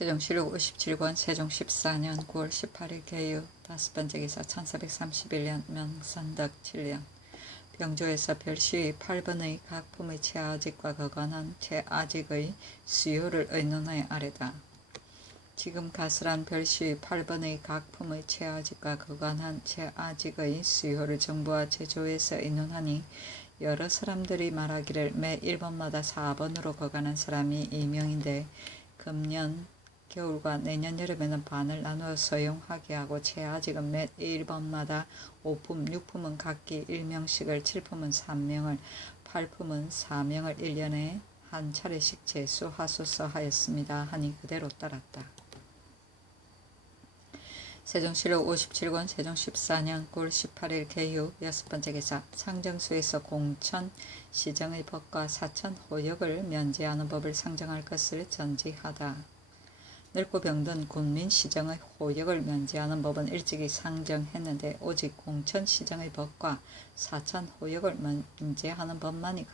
세종시록 57권 세종 14년 9월 18일 개유 5번째 기사 1431년 명선덕 7년 병조에서 별시의 8번의 각품의 최아직과 거간한 최아직의 수요를 의논하여 아래다. 지금 가설한 별시의 8번의 각품의 최아직과 거간한 최아직의 수요를 정부와 제조에서 의논하니 여러 사람들이 말하기를 매 1번마다 4번으로 거간한 사람이 2명인데 금년 겨울과 내년 여름에는 반을 나누어 소용하게 하고 최아직은 매 1번마다 5품, 6품은 각기 1명씩을, 7품은 3명을, 8품은 4명을 1년에 한 차례씩 제수하소서 하였습니다. 하니 그대로 따랐다. 세종시록 57권 세종 14년 9월 18일 개유 6번째 기사 상정수에서 공천 시정의 법과 사천 호역을 면제하는 법을 상정할 것을 전지하다. 늙고 병든 군민 시정의 호역을 면제하는 법은 일찍이 상정했는데 오직 공천 시정의 법과 사천 호역을 면제하는 법만이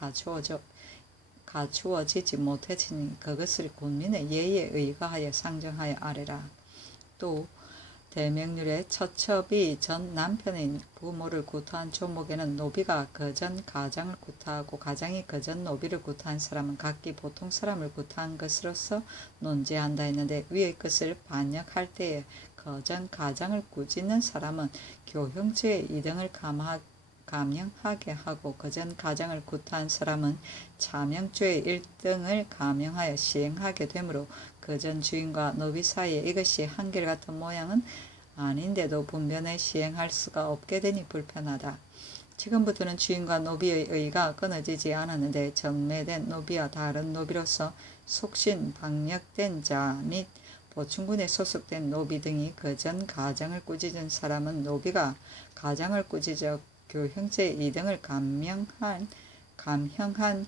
갖추어지지 못해지니 그것을 군민의 예의에 의거하여 상정하여 아래라. 또 대명률의 처첩이 전 남편의 부모를 구타한 조목에는 노비가 그전 가장을 구타하고 가장이 그전 노비를 구타한 사람은 각기 보통 사람을 구타한 것으로서 논제한다 했는데 위의 것을 반역할 때에 그전 가장을 꾸짖는 사람은 교형죄의 2등을 감형하게 하고 그전 가장을 구타한 사람은 차명죄의 1등을 감형하여 시행하게 되므로 그전 주인과 노비 사이에 이것이 한결같은 모양은 아닌데도 분변에 시행할 수가 없게 되니 불편하다. 지금부터는 주인과 노비의 의가 끊어지지 않았는데 전매된 노비와 다른 노비로서 속신 방역된 자 및 보충군에 소속된 노비 등이 그전 가장을 꾸짖은 사람은 노비가 가장을 꾸짖어 교형죄 2등을 감형한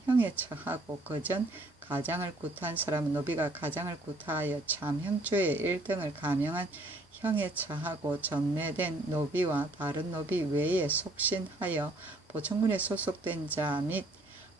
형에 처하고 그전 가장을 구타한 사람은 노비가 가장을 구타하여 참형죄의 1등을 감형한 형에 처하고 전매된 노비와 다른 노비 외에 속신하여 보충군에 소속된 자 및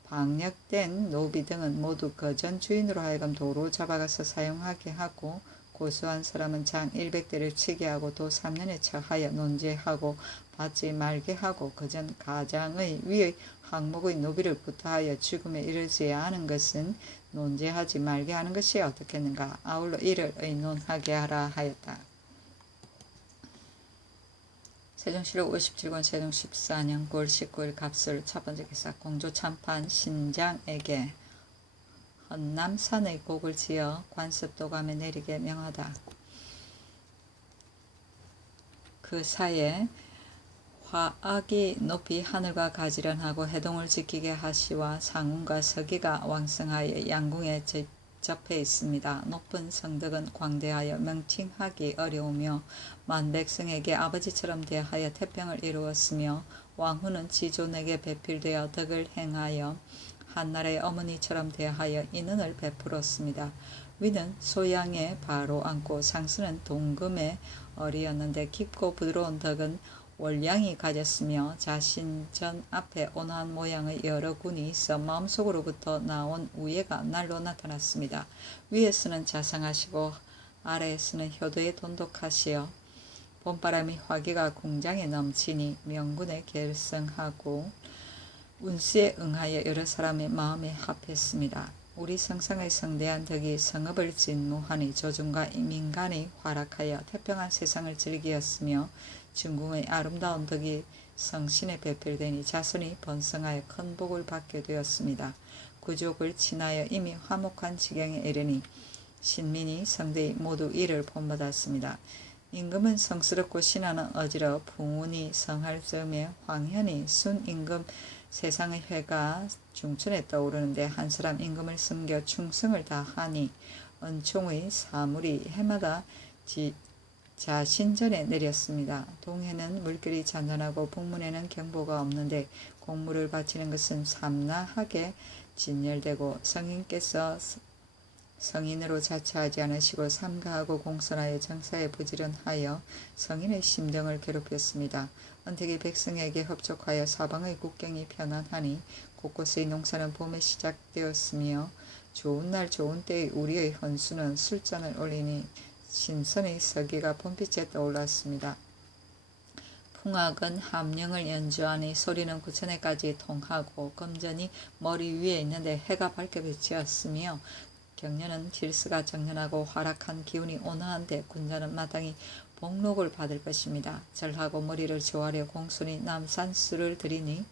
방역된 노비 등은 모두 그전 주인으로 하여금 도로 잡아가서 사용하게 하고 고소한 사람은 장 100대를 치게 하고 도 3년에 처하여 논제하고 받지 말게 하고 그전 가장의 위의 항목의 노비를 구타하여 죽음에 이르지 않은 것은 논제하지 말게 하는 것이 어떻겠는가. 아울러 이를 의논하게 하라 하였다. 세종시록 57권 세종 14년 9월 19일 갑술 첫번째 기사 공조참판 신장에게 헌남산의 곡을 지어 관습도감에 내리게 명하다. 그 사이에 화악이 높이 하늘과 가지런하고 해동을 지키게 하시와 상운과 서기가 왕성하여 양궁에 접해 있습니다. 높은 성덕은 광대하여 명칭하기 어려우며 만백성에게 아버지처럼 대하여 태평을 이루었으며 왕후는 지존에게 배필되어 덕을 행하여 한나라의 어머니처럼 대하여 인언을 베풀었습니다. 위는 소양에 바로 앉고 상수는 동금에 어리었는데 깊고 부드러운 덕은 월량이 가졌으며 자신 전 앞에 온화한 모양의 여러 군이 있어 마음속으로부터 나온 우애가 날로 나타났습니다. 위에서는 자상하시고 아래에서는 효도에 돈독하시어 봄바람이 화기가 궁장에 넘치니 명군에 결성하고 운수에 응하여 여러 사람의 마음에 합했습니다. 우리 성상의 성대한 덕이 성읍을 진무하니 조중과 민간이 활약하여 태평한 세상을 즐기었으며 중궁의 아름다운 덕이 성신에 배필되니 자손이 번성하여 큰 복을 받게 되었습니다. 구족을 친하여 이미 화목한 지경에 이르니 신민이 성대이 모두 이를 본받았습니다. 임금은 성스럽고 신하는 어지러 풍운이 성할 즈음에 황현이 순임금 세상의 회가 중천에 떠오르는데 한 사람 임금을 섬겨 충성을 다하니 은총의 사물이 해마다 자신전에 내렸습니다. 동해는 물결이 잔잔하고 북문에는 경보가 없는데 공물을 바치는 것은 삼나하게 진열되고 성인께서 성인으로 자처하지 않으시고 삼가하고 공손하여 정사에 부지런하여 성인의 심정을 괴롭혔습니다. 은택이 백성에게 협족하여 사방의 국경이 편안하니 곳곳의 농사는 봄에 시작되었으며 좋은 날 좋은 때의 우리의 헌수는 술잔을 올리니 신선의 서기가 봄빛에 떠올랐습니다. 풍악은 함령을 연주하니 소리는 구천에까지 통하고 금전이 머리 위에 있는데 해가 밝게 비치었으며 경련은 질서가 정연하고 활락한 기운이 온화한데 군자는 마땅히 복록을 받을 것입니다. 절하고 머리를 조아려 공손히 남산수를 드리니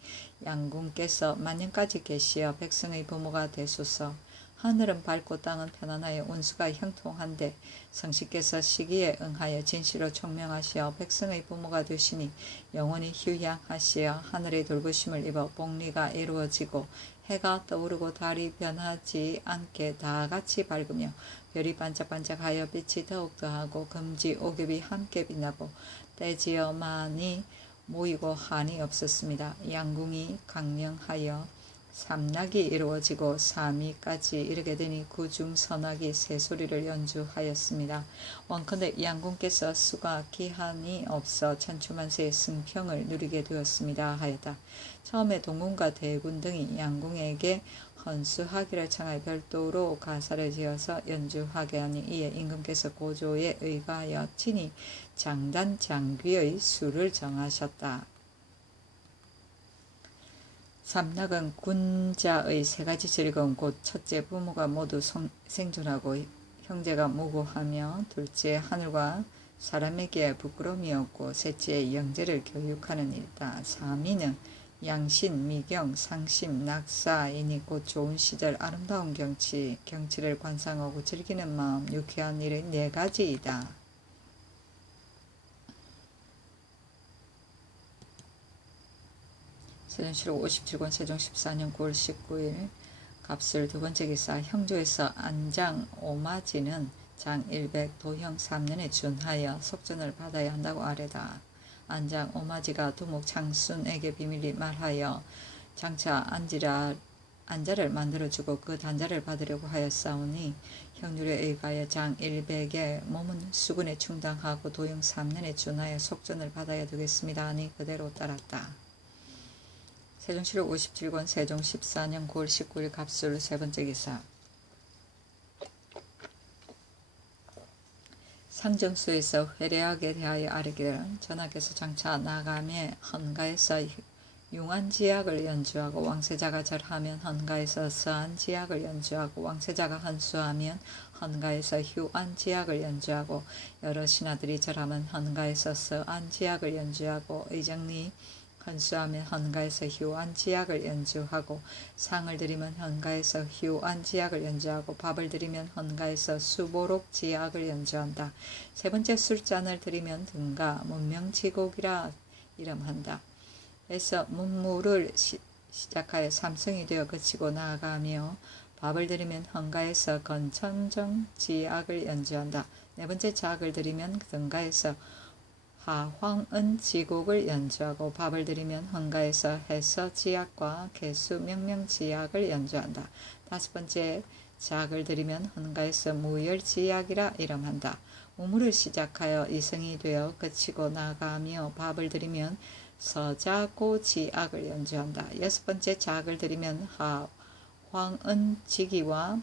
양궁께서 만년까지 계시어 백성의 부모가 되소서. 하늘은 밝고 땅은 편안하여 운수가 형통한데 성씨께서 시기에 응하여 진실로 총명하시어 백성의 부모가 되시니 영원히 휴양하시어 하늘의 돌보심을 입어 복리가 이루어지고 해가 떠오르고 달이 변하지 않게 다같이 밝으며 별이 반짝반짝하여 빛이 더욱 더하고 금지 오겹이 함께 빛나고 떼지어만이 모이고 한이 없었습니다. 양궁이 강령하여 삼락이 이루어지고 삼위까지 이르게 되니 그중 선악이 새소리를 연주하였습니다. 원컨대 양궁께서 수가 기한이 없어 천추만세의 승평을 누리게 되었습니다 하였다. 처음에 동궁과 대군 등이 양궁에게 헌수하기를 청하여 별도로 가사를 지어서 연주하게 하니 이에 임금께서 고조에 의거하여 친히 장단 장귀의 수를 정하셨다. 삼락은 군자의 세 가지 즐거움 곧 첫째 부모가 모두 생존하고 형제가 무고하며 둘째 하늘과 사람에게 부끄러움이 없고 셋째 영재를 교육하는 일이다. 삼위는 양신, 미경, 상심, 낙사이니 곧 좋은 시절 아름다운 경치를 관상하고 즐기는 마음, 유쾌한 일의 네 가지이다. 세종시록 57권 세종 14년 9월 19일 갑술 두 번째 기사 형조에서 안장 오마지는 장 100 도형 3년에 준하여 속전을 받아야 한다고 아뢰다. 안장 오마지가 두목 장순에게 비밀리 말하여 장차 안자를 만들어주고 그 단자를 받으려고 하였사오니 형률에 의하여 장 100의 몸은 수군에 충당하고 도형 3년에 준하여 속전을 받아야 되겠습니다 하니 그대로 따랐다. 세종시록 57권 세종 14년 9월 19일 갑술 세 번째 기사 상정수에서 회례하게 대하여 아뢰기를 전하께서 장차 나감에 헌가에서 융안지약을 연주하고 왕세자가 절하면 헌가에서 서안지약을 연주하고 왕세자가 헌수하면 헌가에서 휴안지약을 연주하고 여러 신하들이 절하면 헌가에서 서안지약을 연주하고 의정리 헌수하면 헌가에서 휴안지약을 연주하고 상을 드리면 헌가에서 휴안지약을 연주하고 밥을 드리면 헌가에서 수보록지약을 연주한다. 세 번째 술잔을 드리면 등가 문명지곡이라 이름한다. 에서 문무를 시작하여 삼성이 되어 그치고 나아가며 밥을 드리면 헌가에서 건천정지약을 연주한다. 네 번째 자악을 드리면 등가에서 하황은 지곡을 연주하고 밥을 드리면 헌가에서 해서지약과 개수명명지약을 연주한다. 다섯 번째 자악을 드리면 헌가에서 무열지약이라 이름한다. 우물을 시작하여 이성이 되어 그치고 나가며 밥을 드리면 서자고지악을 연주한다. 여섯 번째 자악을 드리면 하황은 지기와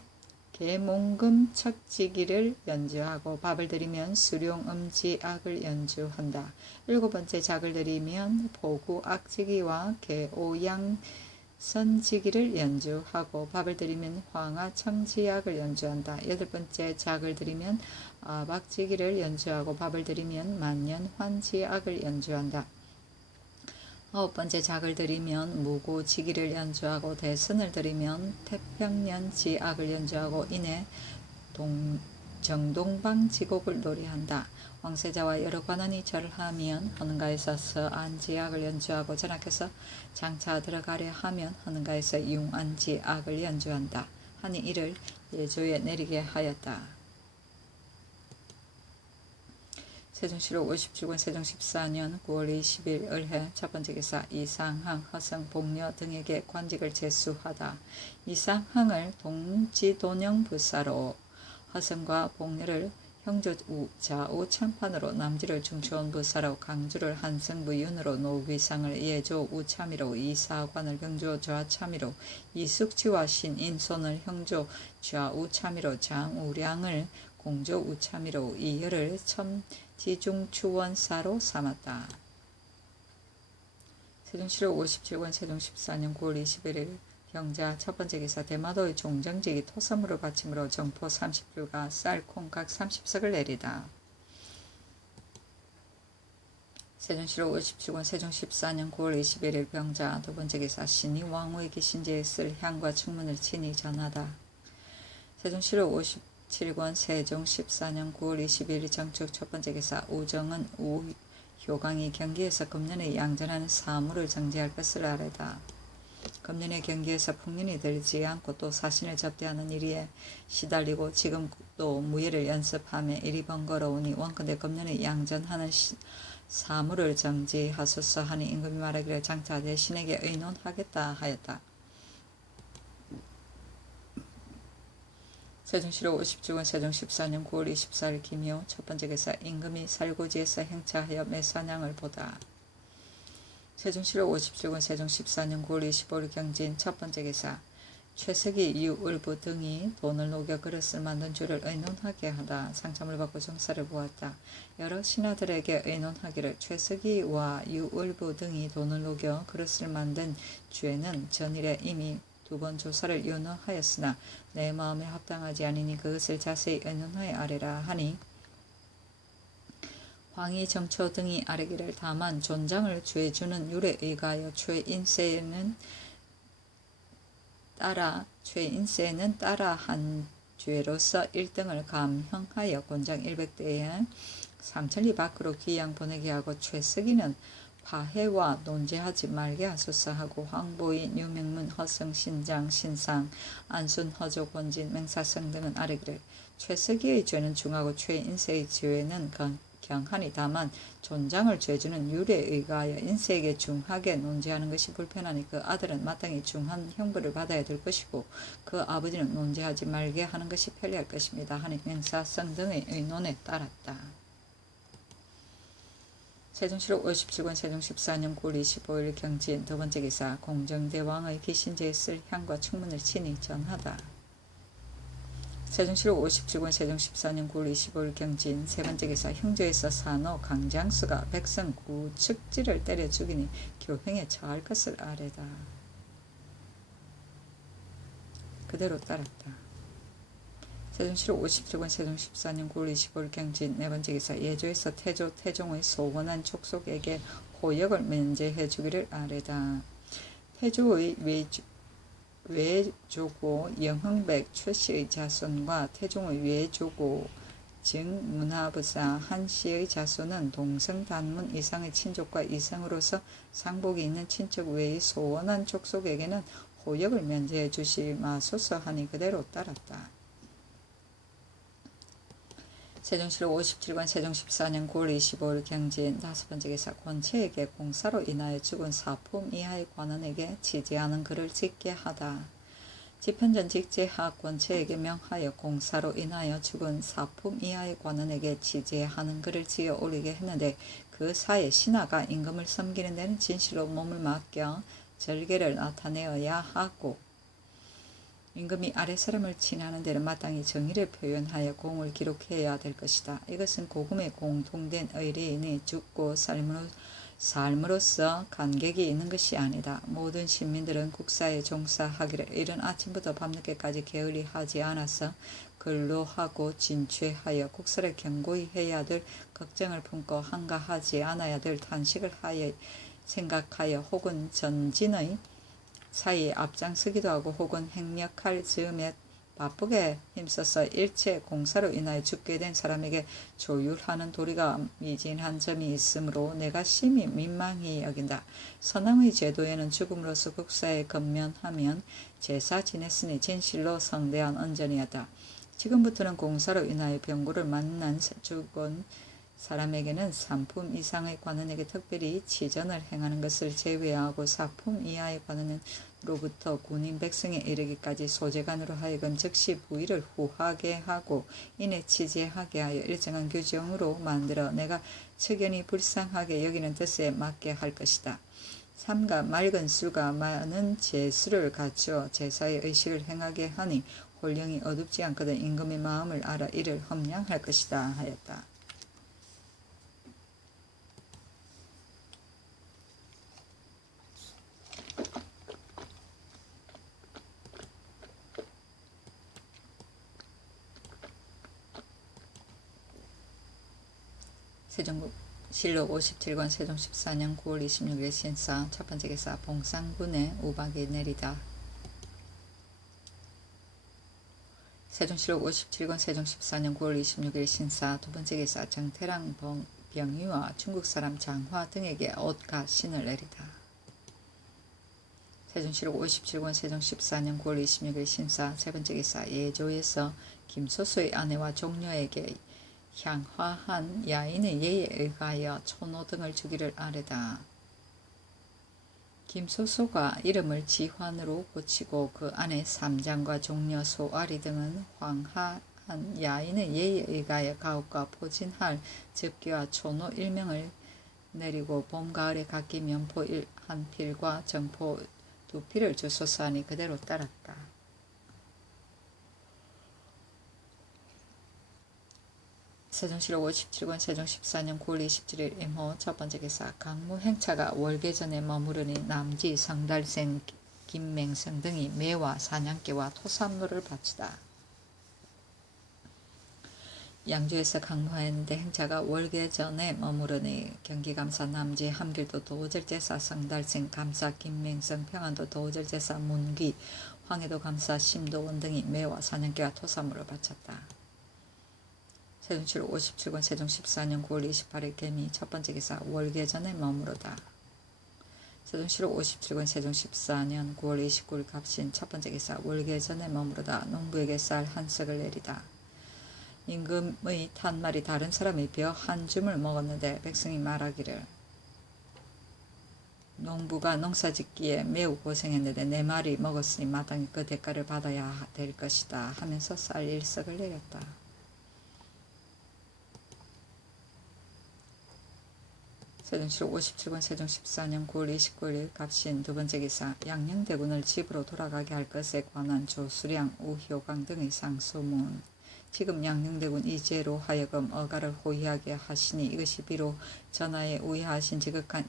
개몽금 척지기를 연주하고 밥을 드리면 수룡음지악을 연주한다. 일곱 번째 작을 드리면 포구악지기와 개오양선지기를 연주하고 밥을 드리면 황하청지악을 연주한다. 여덟 번째 작을 드리면 아박지기를 연주하고 밥을 드리면 만년환지악을 연주한다. 아홉 번째 작을 드리면 무고지기를 연주하고 대선을 드리면 태평년지악을 연주하고 이내 정동방지곡을 노래한다. 왕세자와 여러 관원이 절을 하면 헌가에서 서안지악을 연주하고 전하께서 장차 들어가려 하면 헌가에서 융안지악을 연주한다. 하니 이를 예조에 내리게 하였다. 세종시록 57권 세종 14년 9월 20일 을해 첫 번째 기사 이상항, 허성, 복녀 등에게 관직을 제수하다. 이상항을 동지도령 부사로 허성과 복녀를 형조 좌우 참판으로 남지를 중초원부사로 강주를 한승부윤으로 노귀상을 예조 우참이로 이사관을 형조 좌참이로 이숙지와 신인손을 형조 좌우참이로 장우량을 공조 우참이로 이열을 첨지중추원사로 삼았다. 세종시로 57권 세종 14년 9월 21일 경자 첫번째 기사 대마도의 종정직이 토섬으로 받침으로 정포 30불과 쌀, 콩 각 30석을 내리다. 세종시로 57권 세종 14년 9월 21일 병자 두번째 기사 신이 왕후의 기신지에 쓸 향과 충문을 친히 전하다. 세종시로 57권 세종 14년 9월 22일 정축 첫번째 기사 우정은 우효강이 경기에서 금년에 양전하는 사물을 정지할 것을 아뢰다. 금년에 경기에서 풍년이 들지 않고 또 사신을 접대하는 일에 시달리고 지금 또 무예를 연습하며 일이 번거로우니 원컨대 금년에 양전하는 사물을 정지하소서 하니 임금이 말하기를 장차 대신에게 의논하겠다 하였다. 세종시로 57권 세종 14년 9월 24일 김효 첫번째 기사 임금이 살고지에서 행차하여 매사냥을 보다. 세종시로 57권 세종 14년 9월 25일 경진 첫번째 기사 최석이 유을부 등이 돈을 녹여 그릇을 만든 죄를 의논하게 하다. 상참을 받고 정사를 보았다. 여러 신하들에게 의논하기를 최석이와 유을부 등이 돈을 녹여 그릇을 만든 죄는 전일에 이미 2번 조사를 윤허하였으나 내 마음에 합당하지 아니니 그것을 자세히 의논하여 아뢰라 하니 황희 정초 등이 아뢰기를 다만 존장을 죄주는 율에 의하여 최인세는 따라 한 죄로서 1등을 감형하여 곤장 100대에 삼천리 밖으로 귀양 보내게 하고 최석이는 파해와 논제하지 말게 하소서 하고 황보인, 유명문, 허성, 신장, 신상, 안순, 허조, 권진, 맹사성 등은 아뢰기를 최석이의 죄는 중하고 최인세의 죄는 경하니 다만 존장을 죄주는 율에 의하여 인세에게 중하게 논제하는 것이 불편하니 그 아들은 마땅히 중한 형벌을 받아야 될 것이고 그 아버지는 논제하지 말게 하는 것이 편리할 것입니다 하니 맹사성 등의 의논에 따랐다. 세종시로 57권 세종 14년 9월 25일 경진 두번째 기사 공정대왕의 기신제에 쓸 향과 충문을 친히 전하다. 세종시로 57권 세종 14년 9월 25일 경진 세번째 기사 형조에서 산호 강장수가 백성 구축지를 때려 죽이니 교행에 처할 것을 아뢰다. 그대로 따랐다. 세종시로 57권 세종 14년 9월 25일 경진 네번째 기사 예조에서 태종의 소원한 족속에게 호역을 면제해 주기를 아뢰다. 태조의 외조고 영흥백 최씨의 자손과 태종의 외조고 증문화부사 한씨의 자손은 동성 단문 이상의 친족과 이성으로서 상복이 있는 친척 외의 소원한 족속에게는 호역을 면제해 주시 마소서 하니 그대로 따랐다. 세종시로 57권 세종 14년 9월 25일 경진 다섯번째 기사 권체에게 공사로 인하여 죽은 사품 이하의 관원에게 지지하는 글을 짓게 하다. 지편전 직제하 권체에게 명하여 공사로 인하여 죽은 사품 이하의 관원에게 지지하는 글을 지어 올리게 했는데 그 사이에 신하가 임금을 섬기는 데는 진실로 몸을 맡겨 절개를 나타내어야 하고 임금이 아래 사람을 친하는 데는 마땅히 정의를 표현하여 공을 기록해야 될 것이다. 이것은 고금의 공통된 의리이니 죽고 삶으로서 간격이 있는 것이 아니다. 모든 시민들은 국사에 종사하기를 이른 아침부터 밤늦게까지 게을리 하지 않아서 근로하고 진취하여 국사를 견고히 해야 될 걱정을 품고 한가하지 않아야 될 탄식을 생각하여 혹은 전진의 사이에 앞장서기도 하고 혹은 행력할 즈음에 바쁘게 힘써서 일체 공사로 인하여 죽게 된 사람에게 조율하는 도리가 미진한 점이 있으므로 내가 심히 민망히 여긴다. 선왕의 제도에는 죽음으로써 국사에 건면하면 제사 지냈으니 진실로 성대한 언전이었다. 지금부터는 공사로 인하여 병고를 만난 죽은 사람에게는 3품 이상의 관원에게 특별히 치전을 행하는 것을 제외하고 4품 이하의 관원은 로부터 군인 백성에 이르기까지 소재관으로 하여금 즉시 부의를 후하게 하고 이내 취재하게 하여 일정한 규정으로 만들어 내가 측연히 불쌍하게 여기는 뜻에 맞게 할 것이다. 삼가 맑은 술과 많은 제수를 갖추어 제사의 의식을 행하게 하니 혼령이 어둡지 않거든 임금의 마음을 알아 이를 험량할 것이다 하였다. 세종실록 57권 세종 14년 9월 26일 신사 첫번째 기사 봉산군에 우박이 내리다. 세종실록 57권 세종 14년 9월 26일 신사 두번째 기사 정태랑 병이와 중국사람 장화 등에게 옷과 신을 내리다. 세종실록 57권 세종 14년 9월 26일 신사 세번째 기사 예조에서 김소수의 아내와 종녀에게 향화한 야인의 예에 의하여 초노 등을 주기를 아뢰다. 김소소가 이름을 지환으로 고치고 그 안에 삼장과 종려 소아리 등은 황하한 야인의 예에 의하여 가옥과 포진할 접기와 초노 일명을 내리고 봄 가을에 각기 면포 한 필과 정포 두 필을 주소서 하니 그대로 따랐다. 세종실록 57권 세종 14년 9월 27일 임호 첫번째 기사 강무 행차가 월계전에 머무르니 남지 성달생 김맹성 등이 매와 사냥개와 토산물을 바치다. 양주에서 강무하였는데 행차가 월계전에 머무르니 경기감사 남지 함길도 도절제사 성달생 감사 김맹성 평안도 도절제사 문귀 황해도 감사 심도원 등이 매와 사냥개와 토산물을 바쳤다. 세종실록 57권 세종 14년 9월 28일 개미 첫번째 기사 월계전에 머무르다. 세종실록 57권 세종 14년 9월 29일 갑신 첫번째 기사 월계전에 머무르다. 농부에게 쌀 한 석을 내리다. 임금의 탄말이 다른 사람의 벼 한 줌을 먹었는데 백성이 말하기를 농부가 농사짓기에 매우 고생했는데 내 말이 먹었으니 마땅히 그 대가를 받아야 될 것이다 하면서 쌀 1석을 내렸다. 세종실록 57권 세종 14년 9월 29일 갑신 두번째 기사 양녕대군을 집으로 돌아가게 할 것에 관한 조수량, 우효강 등의 상소문. 지금 양녕대군 이제로 하여금 어가를 호위하게 하시니 이것이 비록 전하에 우회하신 지극한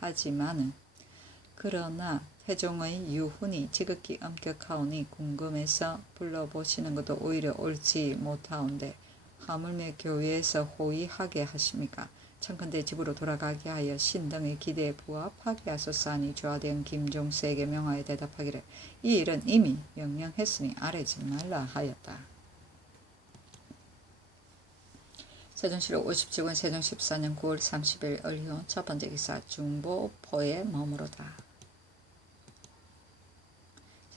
인정하지만은 그러나 태종의 유훈이 지극히 엄격하오니 궁금해서 불러보시는 것도 오히려 옳지 못하온데 하물며 교회에서 호위하게 하십니까? 청컨대 집으로 돌아가게 하여 신등의 기대에 부합하게 하소서 하니 조하대원 김종수에게 명하여 대답하기를 이 일은 이미 명령했으니 아뢰지 말라 하였다. 세종실록 57권 세종 14년 9월 30일 을휴 첫번째 기사 중보포에 머무르다.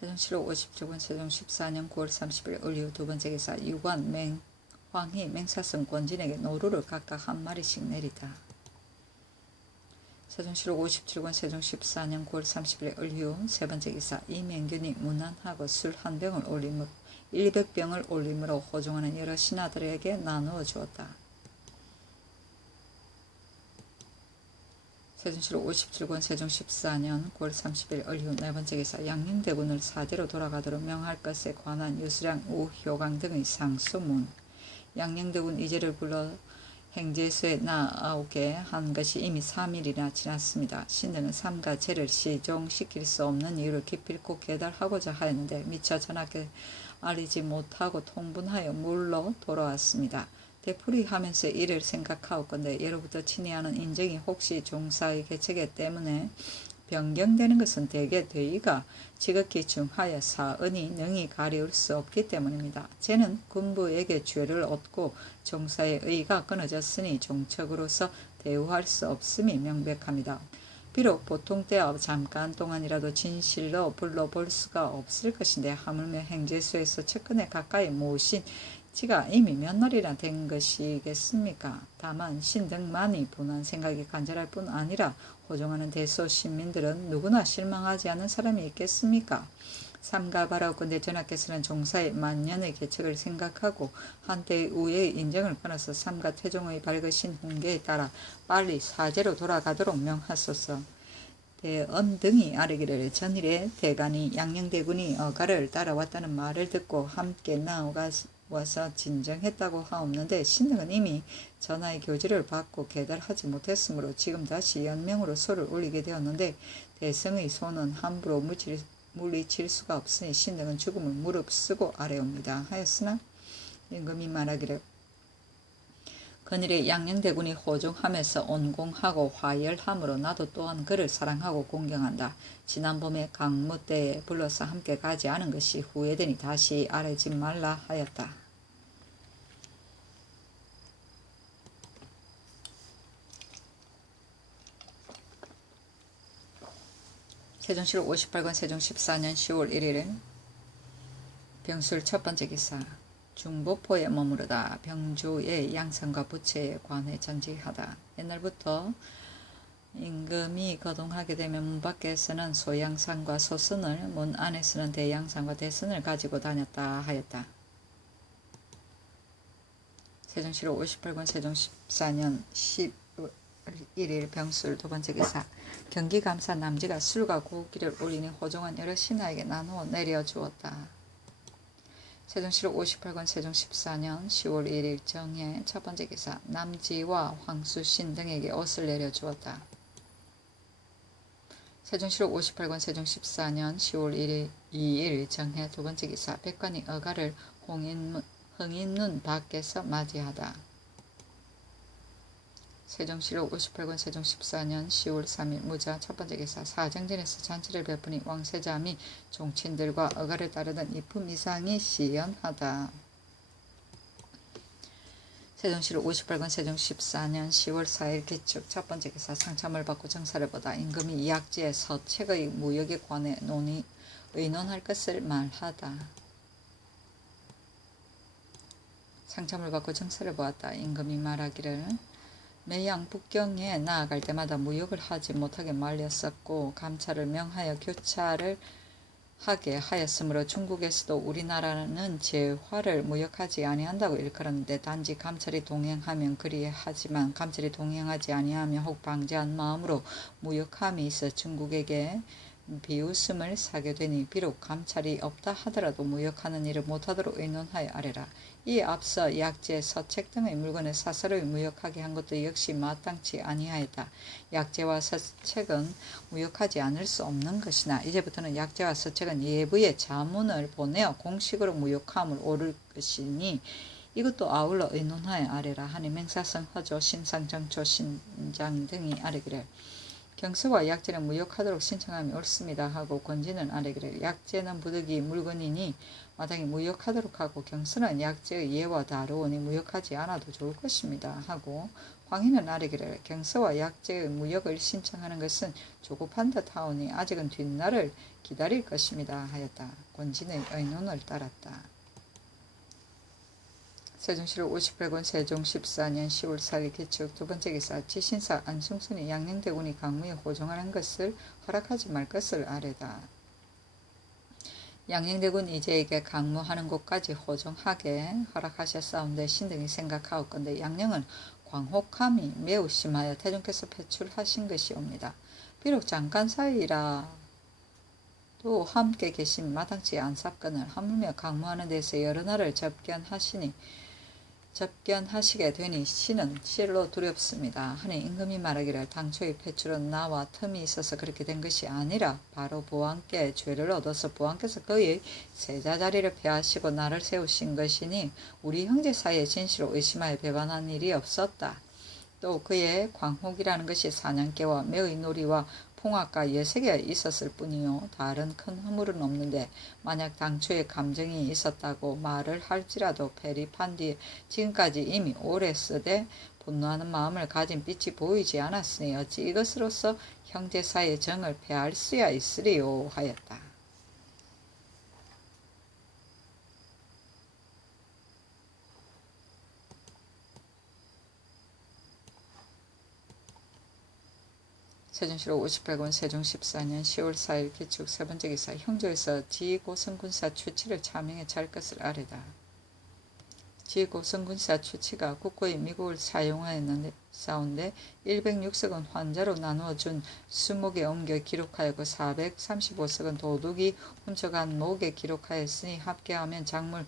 세종실록 57권 세종 14년 9월 30일 을휴 두번째 기사 유관 황희 맹사성 권진에게 노루를 각각 한 마리씩 내리다. 세종실록 57권 세종 14년 9월 30일 을휴 세번째 기사 이맹균이 문안하고 술 한 병을 올림으로 100병을 올림으로 호종하는 여러 신하들에게 나누어 주었다. 세종실록 57권 세종 14년 9월 30일 을휴 네번째 기사 양녕대군을 사대로 돌아가도록 명할 것에 관한 유수량, 우효강 등의 상소문. 양녕대군 이제를 불러 행제소에 나오게 한 것이 이미 3일이나 지났습니다. 신등은 삼가 제를 시종시킬 수 없는 이유를 기필코 계달하고자 하였는데 미처 전하께 알리지 못하고 통분하여 물로 돌아왔습니다. 되풀이하면서 이를 생각하옵건대 예로부터 친히하는 인정이 혹시 종사의 개체계 때문에 변경되는 것은 대개 되의가 지극히 중하여 사은이 능히 가리울 수 없기 때문입니다. 쟤는 군부에게 죄를 얻고 종사의 의가 끊어졌으니 종척으로서 대우할 수 없음이 명백합니다. 비록 보통 때와 잠깐 동안이라도 진실로 불러볼 수가 없을 것인데 하물며 행제소에서 측근에 가까이 모신 지가 이미 며느리나 된 것이겠습니까? 다만 신등만이 분한 생각이 간절할 뿐 아니라 호종하는 대소 신민들은 누구나 실망하지 않는 사람이 있겠습니까? 삼가 바라건대 전하께서는 종사의 만년의 계책을 생각하고 한때의 우애의 인정을 끊어서 삼가 태종의 밝으신 훈계에 따라 빨리 사제로 돌아가도록 명하소서. 대언 등이 아뢰기를 전일에 대간이 양녕대군이 어가를 따라왔다는 말을 듣고 함께 나와서 진정했다고 하옵는데 신등은 이미 전하의 교지를 받고 계달하지 못했으므로 지금 다시 연명으로 소를 올리게 되었는데 대성의 소는 함부로 물리칠 수가 없으니 신등은 죽음을 무릅쓰고 아뢰옵니다 하였으나 임금이 말하기를 그늘에 양녕대군이 호종하면서 온공하고 화열함으로 나도 또한 그를 사랑하고 공경한다. 지난 봄에 강무 때에 불러서 함께 가지 않은 것이 후회되니 다시 아뢰지 말라 하였다. 세종실록 58권 세종 14년 10월 1일은 병술 첫 번째 기사 중보포에 머무르다 병주의 양성과 부채에 관해 전직하다. 옛날부터 임금이 거동하게 되면 문 밖에서는 소양상과 소선을, 문 안에서는 대양상과 대선을 가지고 다녔다 하였다. 세종실록 58권 세종 14년 11일 병술 두 번째 기사 경기감사 남지가 술과 고기를 올리니 호종은 여러 신하에게 나누어 내려주었다. 세종실록 58권 세종 14년 10월 1일 정예 첫 번째 기사 남지와 황수신 등에게 옷을 내려주었다. 세종실록 58권 세종 14년 10월 2일 정해 두 번째 기사 백관이 어가를 흥인문 밖에서 맞이하다. 세종실록 58권 세종 14년 10월 3일 무자 첫 번째 기사 사정전에서 잔치를 베푸니 왕세자 및 종친들과 어가를 따르던 이품 이상이 시연하다. 세종실록 58권 세종 14년 10월 4일 개축 첫 번째 기사 상참을 받고 정사를 보다 임금이 이약지의 서책의 무역에 관해 의논할 것을 말하다. 상참을 받고 정사를 보았다. 임금이 말하기를 매양 북경에 나아갈 때마다 무역을 하지 못하게 말렸었고 감찰을 명하여 교차를 하게 하였으므로 중국에서도 우리나라는 제화를 무역하지 아니한다고 일컬었는데 단지 감찰이 동행하면 그리하지만 감찰이 동행하지 아니하면 혹 방지한 마음으로 무역함이 있어 중국에게 비웃음을 사게 되니 비록 감찰이 없다 하더라도 무역하는 일을 못하도록 의논하여 아뢰라. 이에 앞서 약재, 서책 등의 물건을 사사로이 무역하게 한 것도 역시 마땅치 아니하였다. 약재와 서책은 무역하지 않을 수 없는 것이나 이제부터는 약재와 서책은 예부의 자문을 보내어 공식으로 무역함을 옳을 것이니 이것도 아울러 의논하여 아뢰라 하니 맹사성, 허조, 신상, 정초, 신장 등이 아뢰기를 경서와 약재는 무역하도록 신청함이 옳습니다 하고 권지는 아뢰기를 약재는 부득이 물건이니 마땅히 무역하도록 하고 경서는 약재의 예와 다르오니 무역하지 않아도 좋을 것입니다 하고 황희는 아뢰기를 경서와 약재의 무역을 신청하는 것은 조급한 듯 하오니 아직은 뒷날을 기다릴 것입니다 하였다. 권진의 의논을 따랐다. 세종실록 58권 세종 14년 10월 4일 개축 두 번째 기사 지신사 안승순이 양녕대군이 강무에 호종하는 것을 허락하지 말 것을 아뢰다. 양녕대군 이제에게 강무하는 곳까지 호종하게 허락하셨사온데 신등이 생각하옵건대 양녕은 광혹함이 매우 심하여 태종께서 배출하신 것이옵니다. 비록 잠깐 사이라 또 함께 계신 마땅치 않사건을 하물며 강무하는 데서 여러 날을 접견하시게 되니 신은 실로 두렵습니다. 하니 임금이 말하기를 당초의 폐출은 나와 틈이 있어서 그렇게 된 것이 아니라 바로 부왕께 죄를 얻어서 부왕께서 그의 세자자리를 폐하시고 나를 세우신 것이니 우리 형제 사이에 진실로 의심하여 배반한 일이 없었다. 또 그의 광혹이라는 것이 사냥개와 매의 놀이와 풍악과 예색에 있었을 뿐이요 다른 큰 허물은 없는데 만약 당초에 감정이 있었다고 말을 할지라도 패립한 뒤에 지금까지 이미 오래 쓰되 분노하는 마음을 가진 빛이 보이지 않았으니 어찌 이것으로서 형제 사이의 정을 폐할 수야 있으리요 하였다. 세종시로 58권 세종 14년 10월 4일 기축 세 번째 기사 형조에서 지고성군사 추치를 차명해 잘 것을 아뢰다. 지고성군사 추치가 국고의 미국을 사용하였는데 106석은 환자로 나누어 준 수목에 옮겨 기록하였고 435석은 도둑이 훔쳐간 목에 기록하였으니 합계하면 작물이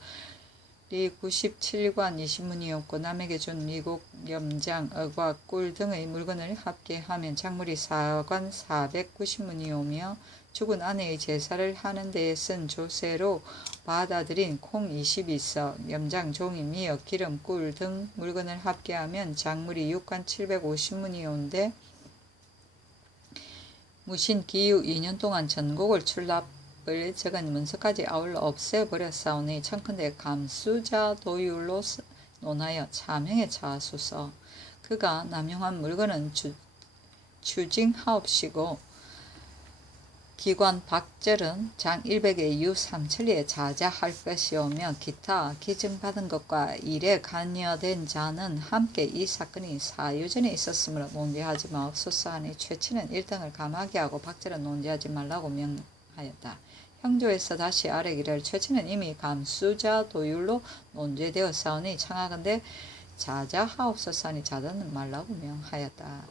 97관 20문이었고 남에게 준 미국 염장, 어과, 꿀 등의 물건을 합계하면 작물이 4관 490문이오며 죽은 아내의 제사를 하는 데에 쓴 조세로 받아들인 콩 22석, 염장, 종이, 미역, 기름, 꿀 등 물건을 합계하면 작물이 6관 750문이온데 무신 기유 2년 동안 전곡을 출납을 적은 문서까지 아울러 없애버렸사오니 청컨대 감수자 도율로 논하여 차명에 자수서. 그가 남용한 물건은 추징하옵시고 기관 박절은 장 100의 유 3천리에 자자할 것이오며 기타 기증받은 것과 일에 관여된 자는 함께 이 사건이 사유전에 있었으므로 논제하지 마옵소서 하니 최치는 1등을 감하게 하고 박절은 논제하지 말라고 명하였다. 형조에서 다시 아뢰기를 최치는 이미 감수자 도율로 논제되었사오니 청하건대 자자하옵소서 하니 자자는 말라고 명하였다.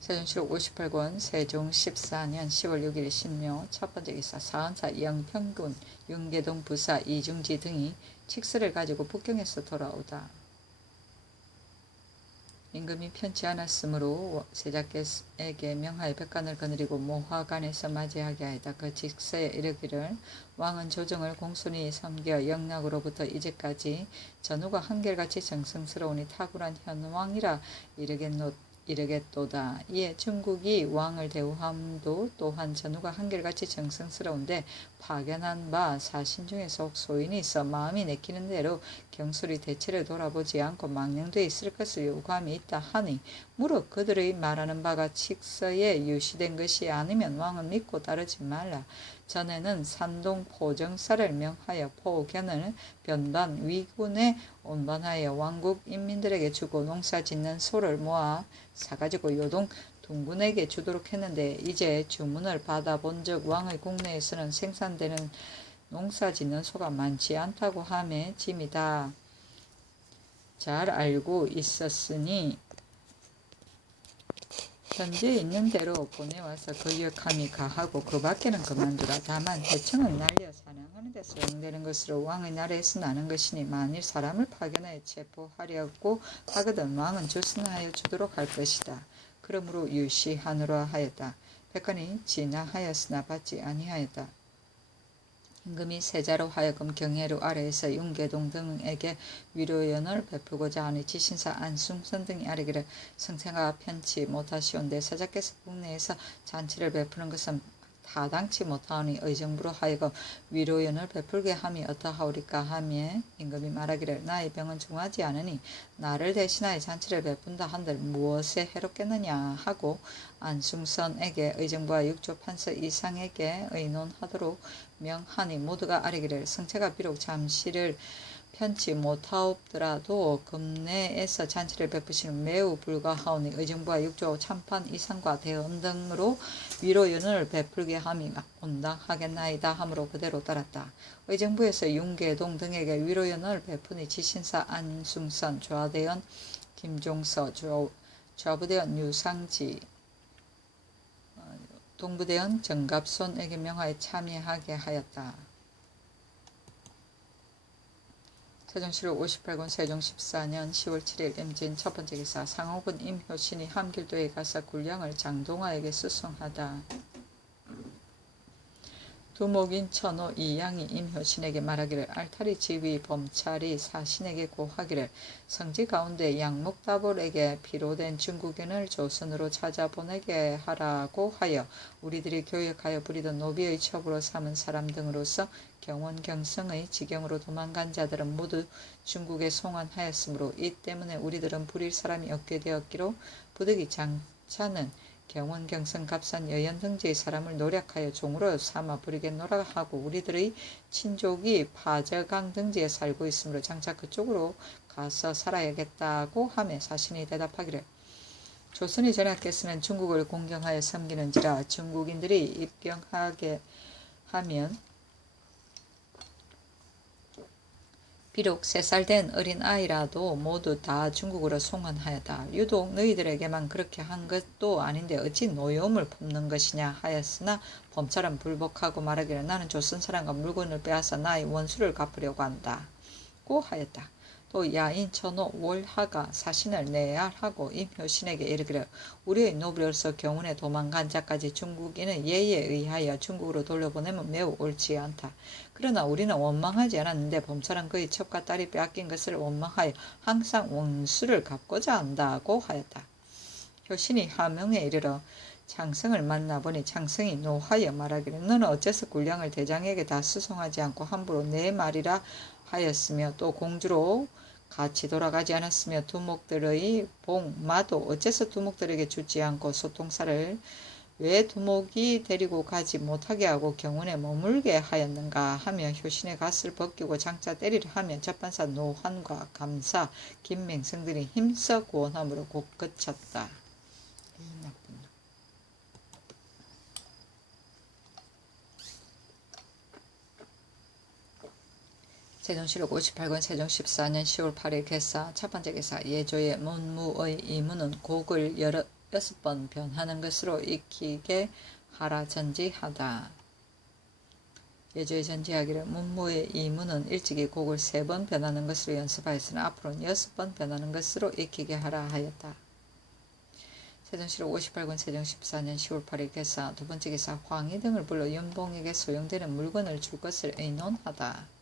세종시록 58권 세종 14년 10월 6일 신묘 첫 번째 기사 사헌사 영평군 윤계동 부사 이중지 등이 칙서를 가지고 북경에서 돌아오다. 임금이 편치 않았으므로 세자께에게 명하여 백관을 거느리고 모화관에서 맞이하게 하였다. 그 칙서에 이르기를 왕은 조정을 공손히 섬겨 영락으로부터 이제까지 전후가 한결같이 정성스러우니 탁월한 현왕이라 이르겠도다. 이에 중국이 왕을 대우함도 또한 전후가 한결같이 정성스러운데 파견한 바 사신 중에 속 소인이 있어 마음이 내키는 대로 경솔히 대체를 돌아보지 않고 망령되어 있을 것을 요구함이 있다 하니 무릇 그들의 말하는 바가 칙서에 유시된 것이 아니면 왕은 믿고 따르지 말라. 전에는 산동 포정사를 명하여 포견을 변반 위군에 온반하여 왕국 인민들에게 주고 농사 짓는 소를 모아 사가지고 요동 둥군에게 주도록 했는데 이제 주문을 받아본 적 왕의 국내에서는 생산되는 농사 짓는 소가 많지 않다고 하매 짐이 다 잘 알고 있었으니 현재 있는 대로 보내와서 그 유익함이 가하고 그 밖에는 그만두라. 다만 해청은 날려 사냥하는 데 사용되는 것으로 왕의 나라에서 나는 것이니 만일 사람을 파견하여 체포하려고 하거든 왕은 조선하여 주도록 할 것이다. 그러므로 유시하노라 하였다. 백관이 진하하였으나 받지 아니하였다. 임금이 세자로 하여금 경혜로 아래에서 윤계동 등에게 위로연을 베풀고자 하니 지신사 안승선 등이 아뢰기를 성생아 편치 못하시온데 세자께서 국내에서 잔치를 베푸는 것은 타당치 못하오니 의정부로 하여금 위로연을 베풀게 함이 어떠하오리까 하며 임금이 말하기를 나의 병은 중하지 않으니 나를 대신하여 잔치를 베푼다 한들 무엇에 해롭겠느냐 하고 안승선에게 의정부와 육조 판서 이상에게 의논하도록 명하니 모두가 아뢰기를 성체가 비록 잠시를 편치 못하옵더라도 금내에서 잔치를 베푸시는 매우 불가하오니 의정부와 육조 참판 이상과 대언 등으로 위로연을 베풀게 함이 온당하겠나이다 하므로 그대로 따랐다. 의정부에서 윤계동 등에게 위로연을 베푸니 지신사 안승선, 좌대원 김종서, 좌부대원 유상지, 동부대원 정갑손에게 명하여 참여하게 하였다. 세종시록 58권 세종 14년 10월 7일 임진 첫 번째 기사 상옥은 임효신이 함길도에 가서 굴량을 장동하에게 수송하다. 두목인 천호 이양이 임효신에게 말하기를 알타리 지휘 범찰이 사신에게 고하기를 성지 가운데 양목다볼에게 피로된 중국인을 조선으로 찾아보내게 하라고 하여 우리들이 교역하여 부리던 노비의 첩으로 삼은 사람 등으로서 경원경성의 지경으로 도망간 자들은 모두 중국에 송환하였으므로 이 때문에 우리들은 부릴 사람이 없게 되었기로 부득이 장차는 경원경성 갑산 여연 등지의 사람을 노력하여 종으로 삼아 부리겠노라 하고 우리들의 친족이 파저강 등지에 살고 있으므로 장차 그쪽으로 가서 살아야겠다고 하며 사신이 대답하기를 조선의 전하께서는 중국을 공경하여 섬기는지라 중국인들이 입경하게 하면 비록 3살 된 어린 아이라도 모두 다 중국으로 송환하였다. 유독 너희들에게만 그렇게 한 것도 아닌데 어찌 노여움을 품는 것이냐 하였으나 범처럼 불복하고 말하기를 나는 조선 사람과 물건을 빼앗아 나의 원수를 갚으려고 한다 고 하였다. 또 야인 천호 월하가 사신을 내알하고 임효신에게 이르기를 우리의 노비로서 경운에 도망간 자까지 중국인의 예에 의하여 중국으로 돌려보내면 매우 옳지 않다. 그러나 우리는 원망하지 않았는데 범사랑 그의 첩과 딸이 빼앗긴 것을 원망하여 항상 원수를 갚고자 한다고 하였다. 효신이 하명에 이르러 장성을 만나보니 장성이 노하여 말하기를 너는 어째서 군량을 대장에게 다 수송하지 않고 함부로 내 말이라 하였으며 또 공주로 같이 돌아가지 않았으며 두목들의 마도 어째서 두목들에게 주지 않고 소통사를 왜 두목이 데리고 가지 못하게 하고 경운에 머물게 하였는가 하며 효신의 갓을 벗기고 장자 때리려 하며 재판사 노환과 감사 김맹성들이 힘써 구원함으로 곧 그쳤다. 세종실록 58권 세종 14년 10월 8일 개사 첫번째 개사 예조의 문무의 이문은 곡을 6번 변하는 것으로 익히게 하라 전지하다. 예조의 전지하기를 문무의 이문은 일찍이 곡을 3번 변하는 것으로 연습하였으나 앞으로는 6번 변하는 것으로 익히게 하라 하였다. 세종실록 58권 세종 14년 10월 8일 개사 두번째 개사 황희 등을 불러 윤봉에게 소용되는 물건을 줄 것을 의논하다.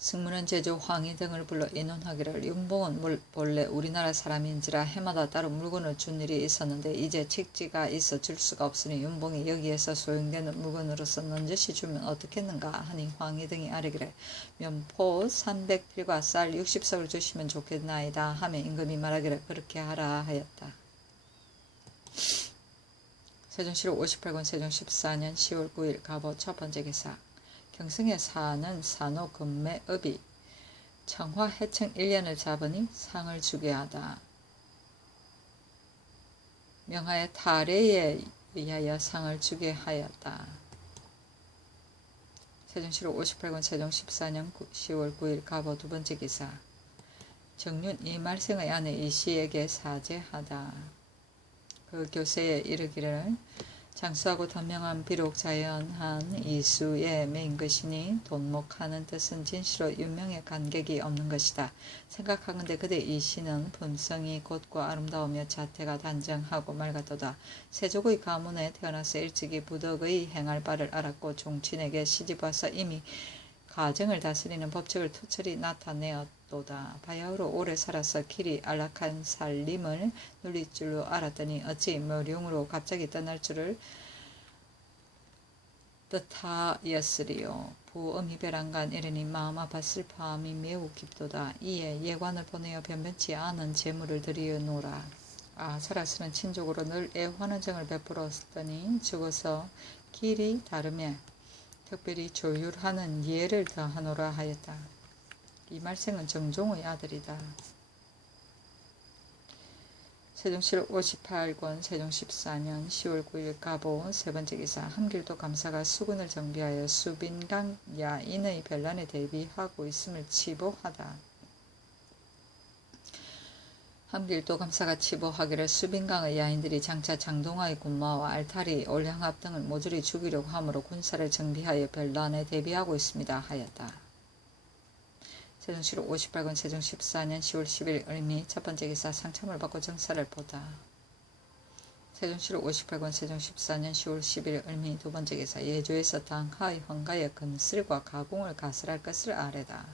승문은 제조 황희 등을 불러 의논하기를 윤봉은 본래 우리나라 사람인지라 해마다 따로 물건을 준 일이 있었는데 이제 칙지가 있어 줄 수가 없으니 윤봉이 여기에서 소용되는 물건으로서 넌저시 주면 어떻겠는가 하니 황희 등이 아뢰기를 면포 300필과 쌀 60석을 주시면 좋겠나이다 하며 임금이 말하기를 그렇게 하라 하였다. 세종실록 58권 세종 14년 10월 9일 가보 첫번째 기사 경성에 사는 산호 금매업이 청화 해청 1년을 잡으니 상을 주게 하다. 명하에 탈애에 의하여 상을 주게 하였다. 세종실록 58권 세종 14년 10월 9일 가보 두번째 기사 정륜 이말생의 아내 이씨에게 사죄하다. 그 교세에 이르기를 장수하고 단명한 비록 자연한 이수에 매인 것이니 돈목하는 뜻은 진시로 유명의 간격이 없는 것이다. 생각하건대 그대 이씨는 품성이 곧고 아름다우며 자태가 단정하고 맑았도다. 세족의 가문에 태어나서 일찍이 부덕의 행할 바를 알았고 종친에게 시집와서 이미 가정을 다스리는 법칙을 투철히 나타내었도다. 바야흐로 오래 살아서 길이 안락한 살림을 누릴 줄로 알았더니 어찌 묘령으로 갑자기 떠날 줄을 뜻하였으리요. 부엄히 배란간 이르니 마음 아파 슬퍼함이 매우 깊도다. 이에 예관을 보내어 변변치 않은 재물을 드리노라. 살아서는 친족으로 늘 애환한 정을 베풀었더니 죽어서 길이 다르며 특별히 조율하는 예를 더하노라 하였다. 이 말생은 정종의 아들이다. 세종실록 58권 세종 14년 10월 9일 가보 세번째 기사 함길도 감사가 수군을 정비하여 수빈강 야인의 변란에 대비하고 있음을 치보하다. 함길도 감사가 치보하기를 수빈강의 야인들이 장차 장동하의 군마와 알타리, 올향합 등을 모조리 죽이려고 함으로 군사를 정비하여 변란에 대비하고 있습니다 하였다. 세종실록 58권 세종 14년 10월 10일 을미 첫번째 기사 상참을 받고 정사를 보다. 세종실록 58권 세종 14년 10월 10일 을미 두번째 기사 예조에서 당하의 헌가의 금슬과 가공을 가설할 것을 아뢰다.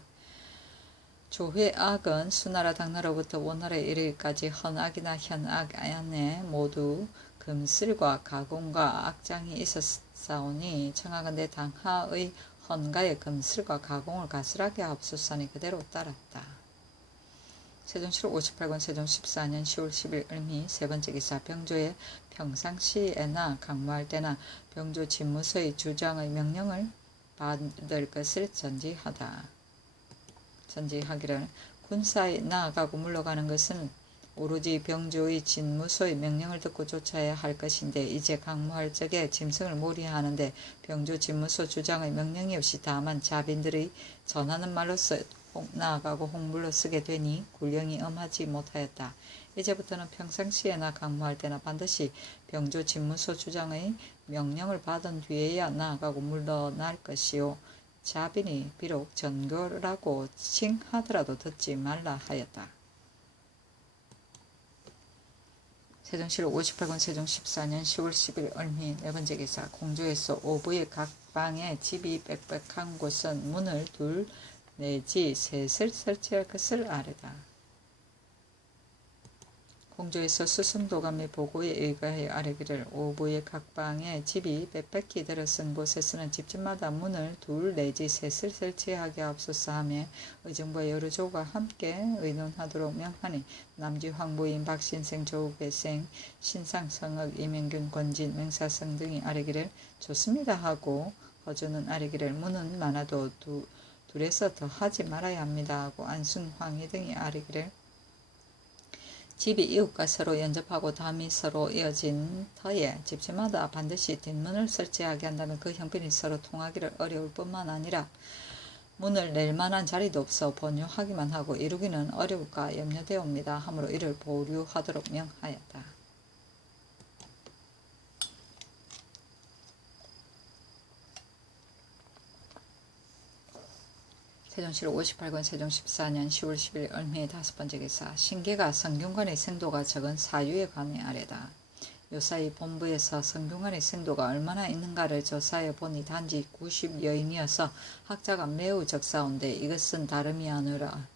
조회악은 수나라 당나라부터 원나라에 이르기까지 헌악이나 현악 안에 모두 금슬과 가공과 악장이 있었사오니 청하건대 당하의 헌가의 금슬과 가공을 가슬하게 하옵소서니 그대로 따랐다. 세종실록 58권 세종 14년 10월 10일 을미 세번째 기사 병조의 평상시에나 강무할 때나 병조 집무서의 주장의 명령을 받을 것을 전지하다. 전지하기를 군사에 나아가고 물러가는 것은 오로지 병조의 진무소의 명령을 듣고 쫓아야 할 것인데 이제 강무할 적에 짐승을 몰이하는데 병조 진무소 주장의 명령이 없이 다만 자빈들의 전하는 말로서 나아가고 홍물로 쓰게 되니 군령이 엄하지 못하였다. 이제부터는 평상시에나 강무할 때나 반드시 병조 진무소 주장의 명령을 받은 뒤에야 나아가고 물러날 것이요. 자빈이 비록 전교라고 칭하더라도 듣지 말라 하였다. 세종실록 58권 세종 14년 10월 10일 을미 네 번째 기사. 공조에서 오부의 각 방에 집이 빽빽한 곳은 문을 둘 내지 셋을 설치할 것을 아뢰다. 공조에서 수승도감의 보고에 의거하여 아뢰기를 오부의 각 방에 집이 빽빽히 들어선 곳에서는 집집마다 문을 둘 내지 셋을 설치하게 하옵소서 하며 의정부와 여러 조가 함께 의논하도록 명하니 남지 황보인 박신생 조국배생 신상성억 이명균 권진 맹사성 등이 아뢰기를 좋습니다 하고 허조는 아뢰기를 문은 많아도 둘에서 더 하지 말아야 합니다 하고 안순황희 등이 아뢰기를 집이 이웃과 서로 연접하고 담이 서로 이어진 터에 집집마다 반드시 뒷문을 설치하게 한다면 그 형편이 서로 통하기를 어려울 뿐만 아니라 문을 낼 만한 자리도 없어 번유하기만 하고 이루기는 어려울까 염려되옵니다. 하므로 이를 보류하도록 명하였다. 세종실록 58권 세종 14년 10월 10일 을미의 다섯 번째 기사. 신계가 성균관의 생도가 적은 사유에 관해 아뢰다. 요사이 본부에서 성균관의 생도가 얼마나 있는가를 조사해 보니 단지 90여인이어서 학자가 매우 적사온데 이것은 다름이 아니라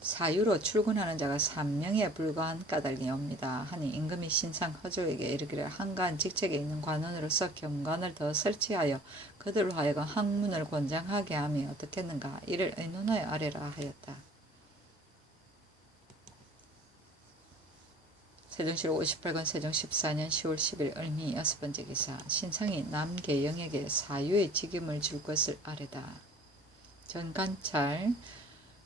사유로 출근하는 자가 3명에 불과한 까닭이옵니다. 하니 임금이 신상 허조에게 이르기를 한간 직책에 있는 관원으로서 경관을 더 설치하여 그들로 하여금 학문을 권장하게 하면 어떻겠는가. 이를 의논하여 아뢰라 하였다. 세종실록 58권 세종 14년 10월 10일 을미 여섯 번째 기사. 신상이 남계영에게 사유의 직임을 줄 것을 아뢰다. 전관찰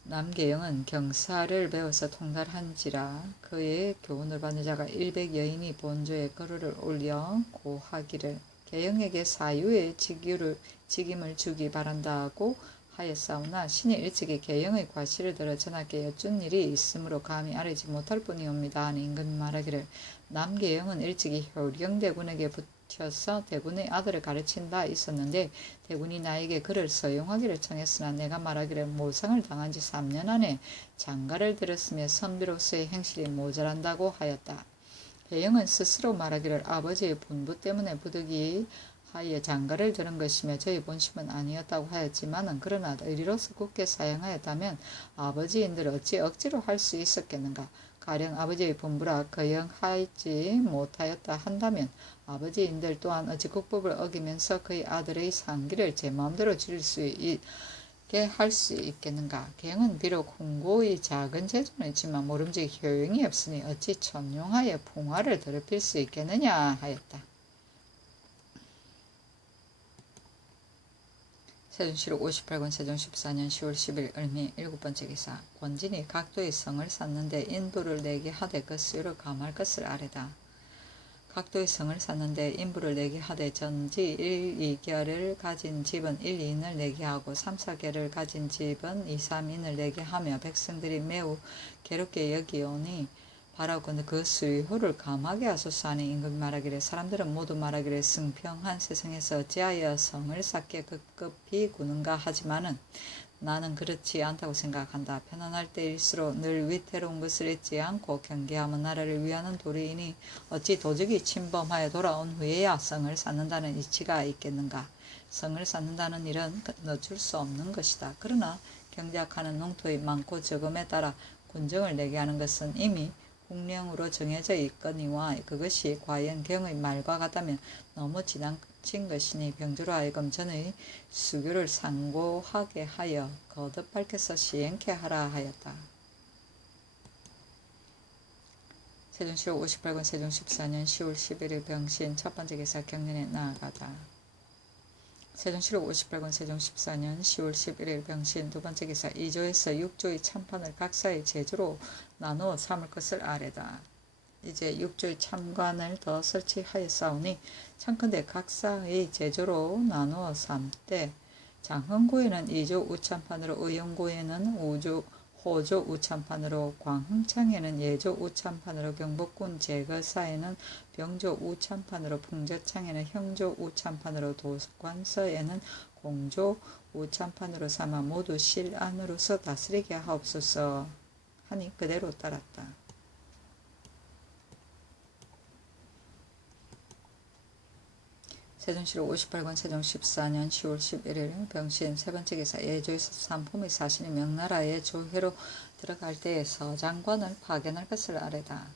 남계영은 경사를 배워서 통달한지라 그의 교훈을 받는 자가 100여인이 본조에 거루를 올려 고하기를 계영에게 사유의 직임을 주기 바란다고 하였사오나 신이 일찍이 계영의 과실을 들어 전하께 여쭌 일이 있으므로 감히 아뢰지 못할 뿐이옵니다. 하니 임금이 말하기를 남계영은 일찍이 효령대군에게 붙여서 대군의 아들을 가르친 바 있었는데 대군이 나에게 그를 서용하기를 청했으나 내가 말하기를 모상을 당한 지 3년 안에 장가를 들었으며 선비로서의 행실이 모자란다고 하였다. 계영은 스스로 말하기를 아버지의 분부 때문에 부득이 하여 장가를 들은 것이며 저의 본심은 아니었다고 하였지만은 그러나 의리로서 굳게 사양하였다면 아버지인들 어찌 억지로 할 수 있었겠는가. 가령 아버지의 분부라 거영하지 못하였다 한다면 아버지인들 또한 어찌 국법을 어기면서 그의 아들의 상기를 제 마음대로 지을 수 있게 할 수 있겠는가. 계영은 비록 홍고의 작은 재주는 있지만 모름지기 효용이 없으니 어찌 천용하여 풍화를 더럽힐 수 있겠느냐 하였다. 세종실록 58권 세종 14년 10월 10일 을미 일곱 번째 기사. 권진이 각도의 성을 샀는데 인부를 내게 하되 그 수요를 감할 것을 아뢰다. 각도의 성을 샀는데 인부를 내게 하되 전지 1, 2개를 가진 집은 1, 2인을 내게 하고 3, 4개를 가진 집은 2, 3인을 내게 하며 백성들이 매우 괴롭게 여기오니 바라고 그 수요를 감하게 하소서 하니 임금이 말하기를 사람들은 모두 말하기를 승평한 세상에서 어찌하여 성을 쌓게 급급히 구는가 하지만은 나는 그렇지 않다고 생각한다. 편안할 때일수록 늘 위태로운 것을 잊지 않고 경계하면 나라를 위하는 도리이니 어찌 도적이 침범하여 돌아온 후에야 성을 쌓는다는 이치가 있겠는가. 성을 쌓는다는 일은 늦출 수 없는 것이다. 그러나 경작하는 농토의 많고 적음에 따라 군정을 내게 하는 것은 이미 국령으로 정해져 있거니와 그것이 과연 경의 말과 같다면 너무 지나친 것이니 병조로 하여금 전의 수교를 상고하게 하여 거듭 밝혀서 시행케 하라 하였다. 세종실록 58권 세종 14년 10월 11일 병신 첫 번째 기사 경련에 나아가다. 세종실록 58권 세종 14년 10월 11일 병신 두 번째 기사 2조에서 6조의 참판을 각사의 제조로 나누어 삼을 것을 아래다. 이제 6조의 참관을 더 설치하였사오니 참컨대 각사의 제조로 나누어 삼되 장흥고에는 2조 우참판으로 의용고에는 5조 호조 우참판으로 광흥창에는 예조 우참판으로 경복군 제거사에는 병조 우참판으로 풍저창에는 형조 우참판으로 도관서에는 공조 우참판으로 삼아 모두 실안으로서 다스리게 하옵소서 하니 그대로 따랐다. 세종실록 58권 세종 14년 10월 11일 병신 세 번째 기사 예조에서 삼품의 사신이 명나라의 조회로 들어갈 때에 서장관을 파견할 것을 아래다.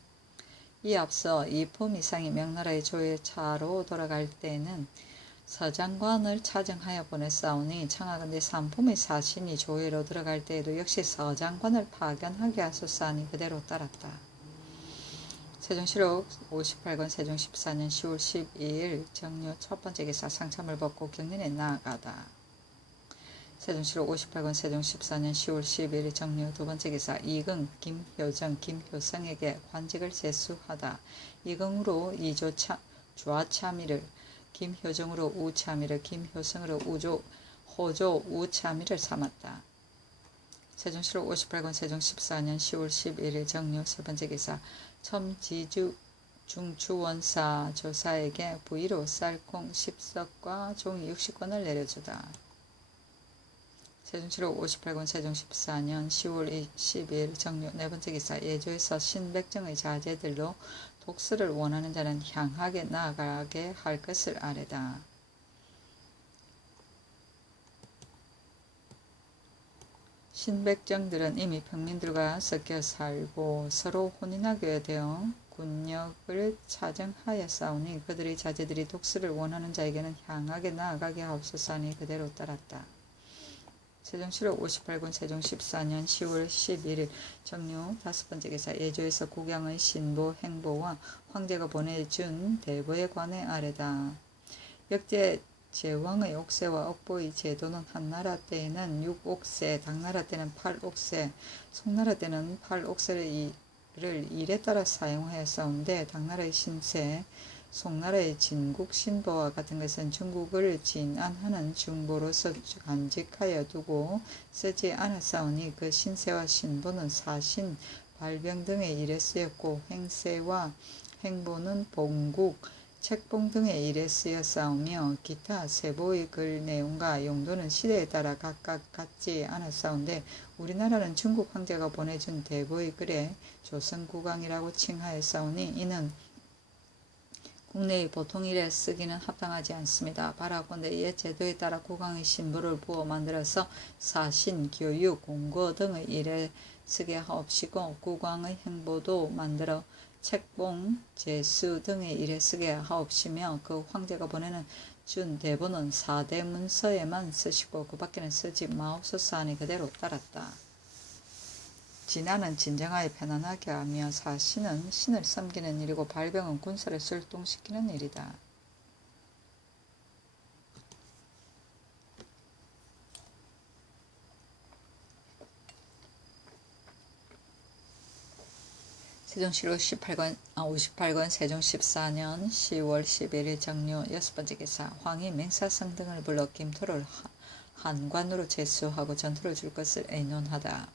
이 앞서 2품 이상이 명나라의 조회차로 돌아갈 때에는 서장관을 차정하여 보냈사오니 청하건대 3품의 사신이 조회로 들어갈 때에도 역시 서장관을 파견하게 하소서 하니 그대로 따랐다. 세종실록 58권 세종 14년 10월 12일 정묘 첫 번째 기사 상참을 벗고 경륜에 나아가다. 세종실록 58권 세종 14년 10월 12일 정묘 두 번째 기사 이긍 김효정 김효성에게 관직을 제수하다. 이긍으로 이조 좌참의를 김효정으로 우참의를 김효성으로 호조 우참의를 삼았다. 세종실록 58권 세종 14년 10월 11일 정묘 세 번째 기사 첨지주 중추원사 조사에게 부의로 쌀콩 10석과 종이 60권을 내려주다. 세종실록 58권 세종 14년 10월 20일 정묘 네 번째 기사 예조에서 신백정의 자제들로 독서를 원하는 자는 향하게 나아가게 할 것을 아래다. 신백정들은 이미 평민들과 섞여 살고 서로 혼인하게 되어 군역을 차정하였사오니 그들의 자제들이 독서를 원하는 자에게는 향하게 나아가게 하옵소서 하니 그대로 따랐다. 세종실록 58권 세종 14년 10월 11일 정묘 다섯 번째 기사 예조에서 국양의 신보 행보와 황제가 보내준 대보에 관해 아래다. 역대 제왕의 옥세와 억보의 제도는 한나라 때에는 6옥세, 당나라 때는 8옥세, 송나라 때는 8옥세를 일에 따라 사용하였사온데 당나라의 신세, 송나라의 진국 신보와 같은 것은 중국을 진안하는 중보로서 간직하여 두고 쓰지 않았사오니 그 신세와 신보는 사신, 발병 등의 일에 쓰였고 행세와 행보는 봉국, 책봉 등의 일에 쓰였사오며 기타 세보의 글 내용과 용도는 시대에 따라 각각 같지 않았사온데 우리나라는 중국 황제가 보내준 대보의 글에 조선국왕이라고 칭하였사오니 이는 국내의 보통 일에 쓰기는 합당하지 않습니다. 바라건대 옛 제도에 따라 국왕의 신부를 부어 만들어서 사신, 교육, 공거 등의 일에 쓰게 하옵시고 국왕의 행보도 만들어 책봉, 제수 등의 일에 쓰게 하옵시며 그 황제가 보내는 준 대보는 4대 문서에만 쓰시고 그 밖에는 쓰지 마옵소서 하니 그대로 따랐다. 진안은 진정하여 편안하게 하며 사신은 신을 섬기는 일이고 발병은 군사를 출동시키는 일이다. 세종실록 58권 세종 14년 10월 11일 정묘 여섯 번째 기사 황이 맹사성 등을 불러 김토를 한관으로 제수하고 전투를 줄 것을 의논하다.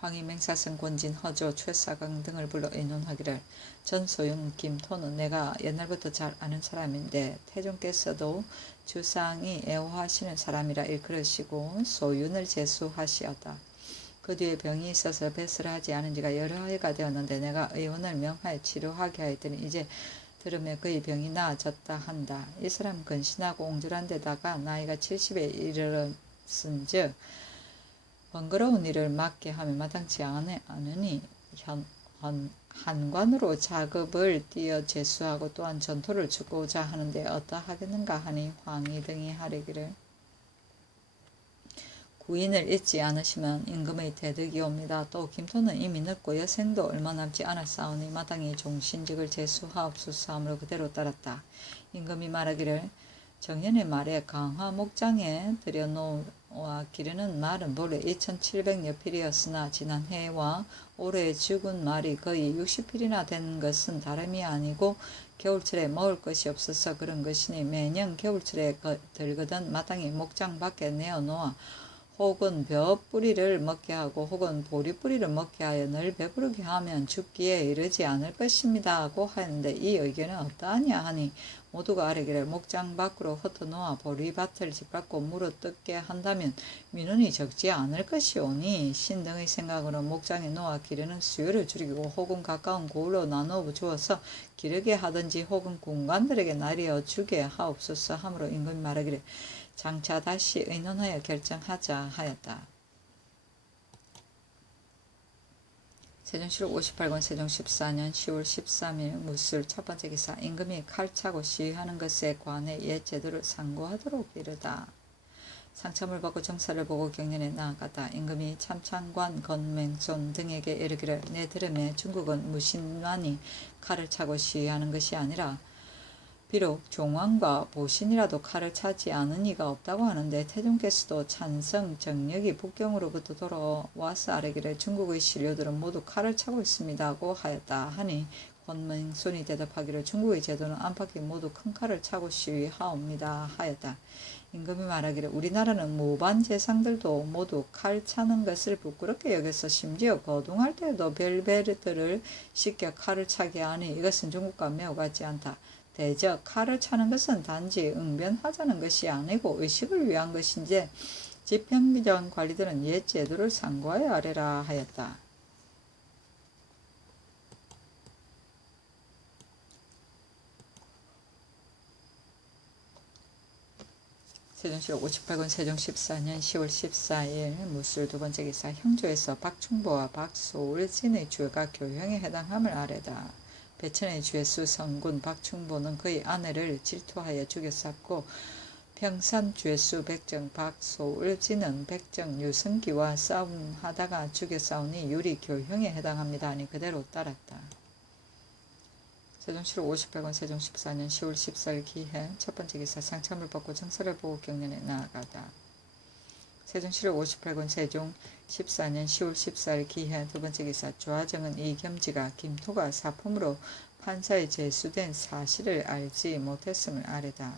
황이 맹사성 권진 허조 최사강 등을 불러 의논하기를 전소윤 김토는 내가 옛날부터 잘 아는 사람인데 태종께서도 주상이 애호하시는 사람이라 일컬으시고 소윤을 제수하시었다. 그 뒤에 병이 있어서 배설을 하지 않은 지가 여러 해가 되었는데 내가 의원을 명하여 치료하게 하였더니 이제 들으며 그의 병이 나아졌다 한다. 이 사람 근신하고 옹졸한 데다가 나이가 70에 이르렀은 즉 번거로운 일을 맡게 하면 마땅치 않으니 한관으로 작업을 띄어 제수하고 또한 전토를 주고자 하는데 어떠하겠는가 하니 황희 등이 하려기를 구인을 잊지 않으시면 임금의 대득이 옵니다. 또 김토는 이미 늙고 여생도 얼마 남지 않았사오니 마땅히 종신직을 제수하옵소서 하므로 그대로 따랐다. 임금이 말하기를 정년의 말에 강화 목장에 들여놓아 기르는 말은 본래 2700여 필이었으나 지난해와 올해 죽은 말이 거의 60필이나 된 것은 다름이 아니고 겨울철에 먹을 것이 없어서 그런 것이니 매년 겨울철에 들거든 마땅히 목장 밖에 내어놓아 혹은 벼 뿌리를 먹게 하고 혹은 보리 뿌리를 먹게 하여 늘 배부르게 하면 죽기에 이르지 않을 것입니다 하고 하였는데 이 의견은 어떠하냐 하니 모두가 아뢰기를 목장 밖으로 흩어놓아 보리밭을 짓밟고 물어 뜯게 한다면 민원이 적지 않을 것이오니 신등의 생각으로 목장에 놓아 기르는 수요를 줄이고 혹은 가까운 고을로 나누어 주어서 기르게 하든지 혹은 군관들에게 나리어 주게 하옵소서 하므로 임금이 말하기를 장차 다시 의논하여 결정하자 하였다. 세종실록 58권 세종 14년 10월 13일 무술 첫번째 기사 임금이 칼차고 시위하는 것에 관해 옛 제도를 상고하도록 이르다. 상참을 받고 정사를 보고 경련에 나아갔다. 임금이 참창관 건맹손 등에게 이르기를 내 들음에 중국은 무신만이 칼을 차고 시위하는 것이 아니라 비록 종왕과 보신이라도 칼을 차지 않은 이가 없다고 하는데 태종께서도 찬성 정력이 북경으로부터 돌아와서 아뢰기를 중국의 신료들은 모두 칼을 차고 있습니다고 하였다 하니 권맹손이 대답하기를 중국의 제도는 안팎이 모두 큰 칼을 차고 시위하옵니다 하였다. 임금이 말하기를 우리나라는 모반 재상들도 모두 칼 차는 것을 부끄럽게 여겨서 심지어 거둥할 때에도 벨베르들을 시켜 칼을 차게 하니 이것은 중국과 매우 같지 않다. 대저 칼을 차는 것은 단지 응변하자는 것이 아니고 의식을 위한 것인지 집행정 관리들은 옛 제도를 상고하여 아뢰라 하였다. 세종실록 58권 세종 14년 10월 14일 무술 두번째 기사 형조에서 박충보와 박소울진의 주가 교형에 해당함을 아뢰다. 배천의 죄수 성군 박충보는 그의 아내를 질투하여 죽였었고 평산 죄수 백정 박소울진은 백정 유성기와 싸움하다가 죽였사오니 유리 교형에 해당합니다 하니 그대로 따랐다. 세종실록 58권 세종 14년 10월 14일 기해 첫번째 기사 상참을 받고 정사를 보고 경련에 나아가다. 세종실록 58권 세종 14년 10월 14일 기해 두번째 기사 조하정은 이겸지가 김토가 사품으로 판사에 제수된 사실을 알지 못했음을 아뢰다.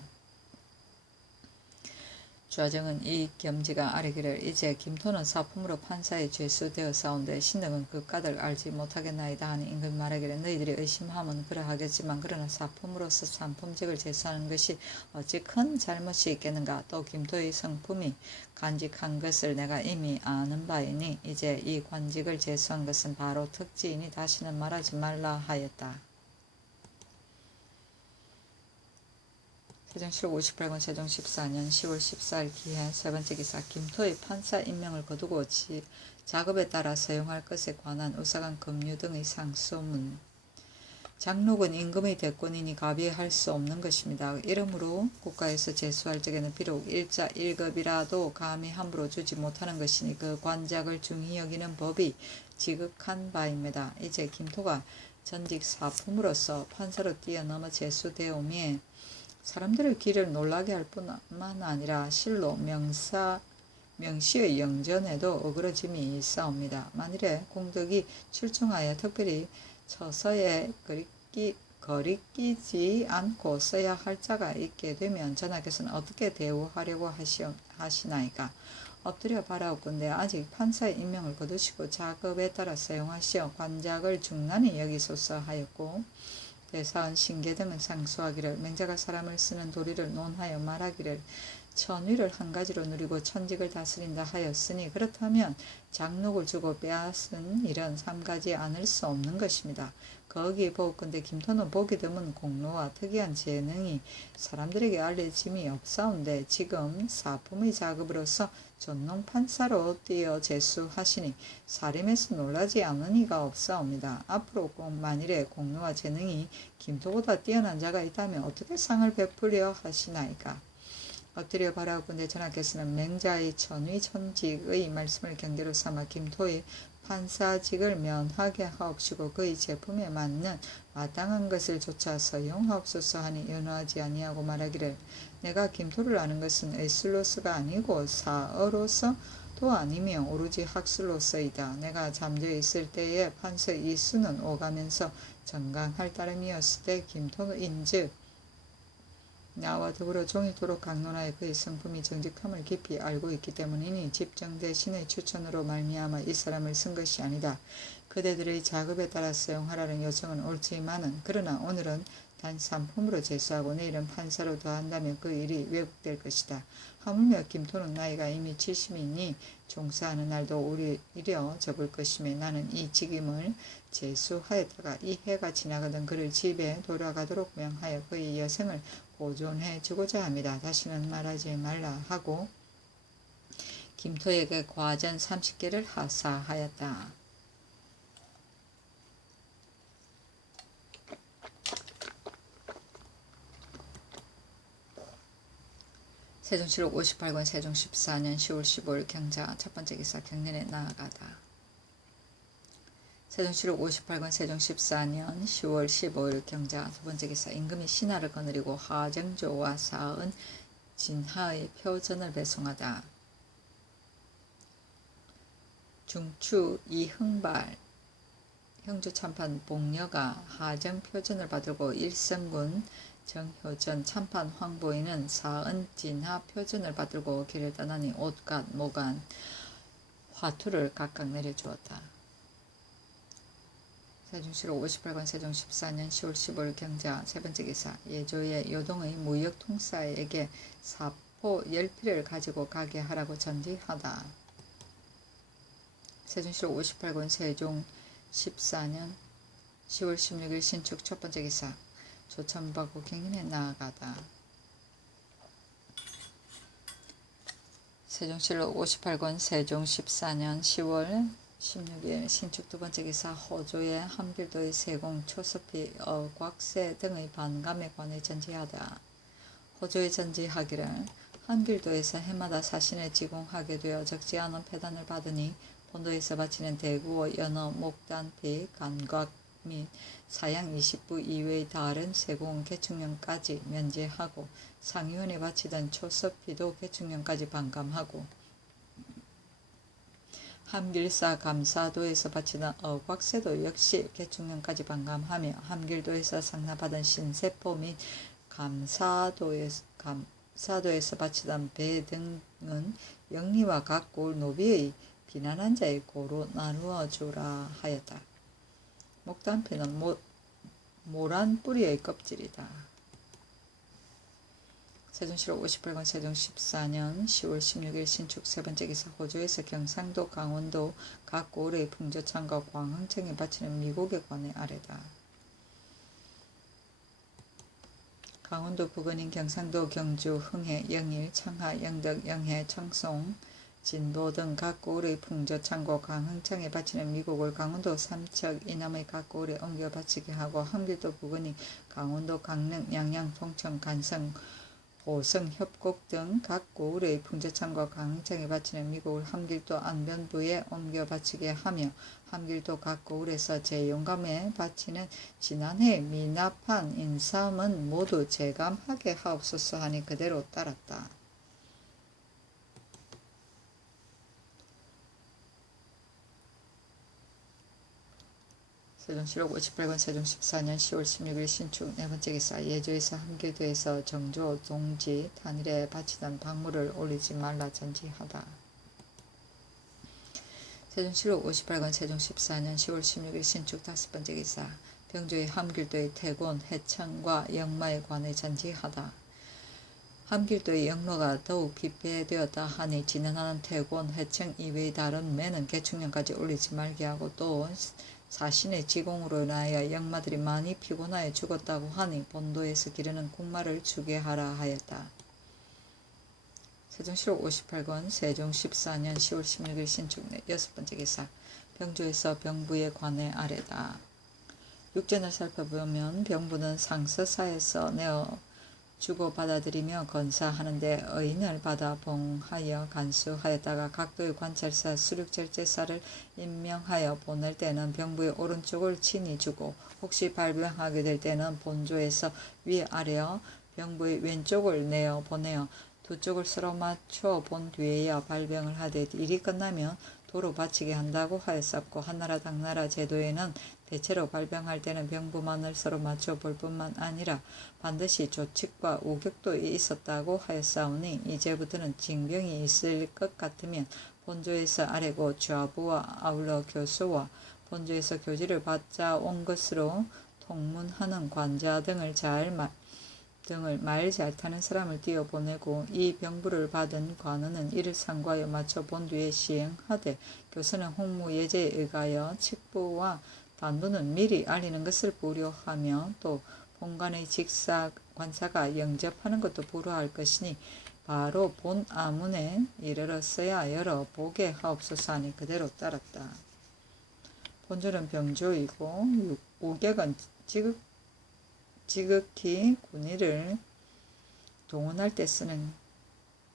조하정은 이겸지가 아뢰기를 이제 김토는 사품으로 판사에 제수되었사온데 신등은 그 까닭을 알지 못하겠나이다 하니 임금이 말하기를 너희들이 의심하면 그러하겠지만 그러나 사품으로서 상품직을 제수하는 것이 어찌 큰 잘못이 있겠는가. 또 김토의 성품이 간직한 것을 내가 이미 아는 바이니 이제 이 관직을 제수한 것은 바로 특지이니 다시는 말하지 말라 하였다. 세종실록 58권 세종 14년 10월 14일 기해 세번째 기사 김토의 판사 임명을 거두고 작업에 따라 사용할 것에 관한 우사간 급류 등의 상소문. 장록은 임금의 대권이니 가비할 수 없는 것입니다. 이러므로 국가에서 제수할 적에는 비록 일자 1급이라도 감히 함부로 주지 못하는 것이니 그 관작을 중히 여기는 법이 지극한 바입니다. 이제 김토가 전직 사품으로서 판사로 뛰어넘어 제수되오매 사람들의 귀를 놀라게 할 뿐만 아니라 실로 명시의 영전에도 어그러짐이 있사옵니다. 만일에 공덕이 출중하여 특별히 처서에 거리끼지 않고 써야 할 자가 있게 되면 전하께서는 어떻게 대우하려고 하시나이까. 엎드려 바라옵건대 아직 판사의 임명을 거두시고 작업에 따라 사용하시어 관작을 중난히 여기소서 하였고 대사원 신계 등은 상소하기를 맹자가 사람을 쓰는 도리를 논하여 말하기를 천위를 한 가지로 누리고 천직을 다스린다 하였으니 그렇다면 장록을 주고 빼앗은 일은 삼가지 않을 수 없는 것입니다. 거기 보건대 김토는 보기 드문 공로와 특이한 재능이 사람들에게 알려짐이 없사온데 지금 사품의 작업으로서 전농 판사로 뛰어 제수하시니 사림에서 놀라지 않은 이가 없사옵니다. 앞으로 꼭 만일에 공로와 재능이 김토보다 뛰어난 자가 있다면 어떻게 상을 베풀려 하시나이까. 엎드려 바라옵건대 전하께서는 맹자의 천위천직의 말씀을 경계로 삼아 김토의 판사직을 면하게 하옵시고 그의 제품에 맞는 마땅한 것을 조차 서용하옵소서 하니 연호하지 아니하고 말하기를 내가 김토를 아는 것은 에슬로서가 아니고 사어로서도 아니며 오로지 학술로서이다. 내가 잠재 있을 때에 판서 이수는 오가면서 정강할 따름이었을 때 김토인즉 나와 더불어 종일토록 강론하여 그의 성품이 정직함을 깊이 알고 있기 때문이니 집정대 신의 추천으로 말미암아 이 사람을 쓴 것이 아니다. 그대들의 작업에 따라 사용하라는 요청은 옳지만은 그러나 오늘은 단 상품으로 제수하고 내일은 판사로 더한다면 그 일이 왜곡될 것이다. 하물며 김토는 나이가 이미 70이니 종사하는 날도 오히려 적을 것이며 나는 이 직임을 제수하였다가 이 해가 지나가던 그를 집에 돌아가도록 명하여 그의 여생을 보존해 주고자 합니다. 다시는 말하지 말라 하고 김토에게 과전 30개를 하사하였다. 세종실록 58권 세종 14년 10월 15일 경자 첫 번째 기사 경련에 나아가다. 세종실록 58권 세종 14년 10월 15일 경자 두 번째 기사 임금이 신하를 거느리고 하정조와 사은 진하의 표전을 배송하다. 중추 이흥발 형주 참판 복녀가 하정 표전을 받들고 일성군 정효전 참판 황보이는 사은 진하 표전을 받들고 길을 떠나니 옷갓 모간 화투를 각각 내려주었다. 세종실록 58권 세종 14년 10월 15일 경자 세 번째 기사 예조의 요동의 무역통사에게 사포 10필을 가지고 가게 하라고 전지하다. 세종실록 58권 세종 14년 10월 16일 신축 첫 번째 기사 조참받고 경연에 나아가다. 세종실록 58권 세종 14년 10월 16일 신축 두 번째 기사 호조의 함길도의 세공 초섭이 곽세 등의 반감에 관해 전지하다. 호조의 전지하기를 함길도에서 해마다 사신에 지공하게 되어 적지 않은 폐단을 받으니 본도에서 바치는 대구어 연어 목단피 간곽 및 사양 20부 이외의 다른 세공 개축년까지 면제하고 상위원에 바치던 초섭비도 개축년까지 반감하고 함길사 감사도에서 바치던 어곽세도 역시 개축년까지 반감하며 함길도에서 상납받은 신세포 및 감사도에서 바치던 배 등은 영리와 각골 노비의 비난한 자의 고로 나누어 주라 하였다. 목단피는 모란 뿌리의 껍질이다. 세종실록 58권 세종 14년 10월 16일 신축 세 번째 기사 호조에서 경상도 강원도 각 고을의 풍조창과 광흥청에 바치는 미국에 관해 아래다. 강원도 부근인 경상도 경주 흥해 영일 창하 영덕 영해 청송 진도 등 각 고을의 풍조창고 강흥청에 바치는 미국을 강원도 삼척 이남의 각 고을에 옮겨 바치게 하고 함길도 부근이 강원도 강릉 양양 통청 간성 고성 협곡 등 각 고을의 풍조창고 강흥청에 바치는 미국을 함길도 안변부에 옮겨 바치게 하며 함길도 각 고을에서 제용감에 바치는 지난해 미납한 인삼은 모두 제감하게 하옵소서 하니 그대로 따랐다. 세종실록 58권 세종 14년 10월 16일 신축 네 번째 기사 예조에서 함길도에서 정조 동지 단일에 바치던 박물을 올리지 말라 전지하다. 세종실록 58권 세종 14년 10월 16일 신축 다섯 번째 기사 병조의 함길도의 태곤 해청과 영마에 관해 전지하다. 함길도의 영로가 더욱 피폐되었다 하니 진행하는 태곤 해청 이외의 다른 매는 개축년까지 올리지 말게 하고 또 사신의 지공으로 인하여 영마들이 많이 피곤하여 죽었다고 하니 본도에서 기르는 국마를 주게 하라 하였다. 세종실록 58권 세종 14년 10월 16일 신축 여섯 번째 기사 병조에서 병부에 관해 아래다. 육전을 살펴보면 병부는 상서사에서 내어 주고 받아들이며 건사하는데 의인을 받아 봉하여 간수하였다가 각도의 관찰사 수륙절제사를 임명하여 보낼 때는 병부의 오른쪽을 친히 주고 혹시 발병하게 될 때는 본조에서 위아래어 병부의 왼쪽을 내어 보내어 두 쪽을 서로 맞춰 본 뒤에야 발병을 하되 일이 끝나면 도로 바치게 한다고 하였었고 한나라 당나라 제도에는 대체로 발병할 때는 병부만을 서로 맞춰 볼 뿐만 아니라 반드시 조칙과 우격도 있었다고 하였사오니 이제부터는 징병이 있을 것 같으면 본조에서 아래고 좌부와 아울러 교수와 본조에서 교지를 받자 온 것으로 통문하는 관자 등을 말 잘 타는 사람을 띄어보내고 이 병부를 받은 관원은 이를 상고하여 맞춰 본 뒤에 시행하되 교수는 홍무 예제에 의하여 칙부와 단부는 미리 알리는 것을 불효하며 또 본관의 관사가 영접하는 것도 불효할 것이니 바로 본 아문에 이르렀어야 열어보게 하옵소서 하니 그대로 따랐다. 본조는 병조이고 우격은 지극히 군의를 동원할 때 쓰는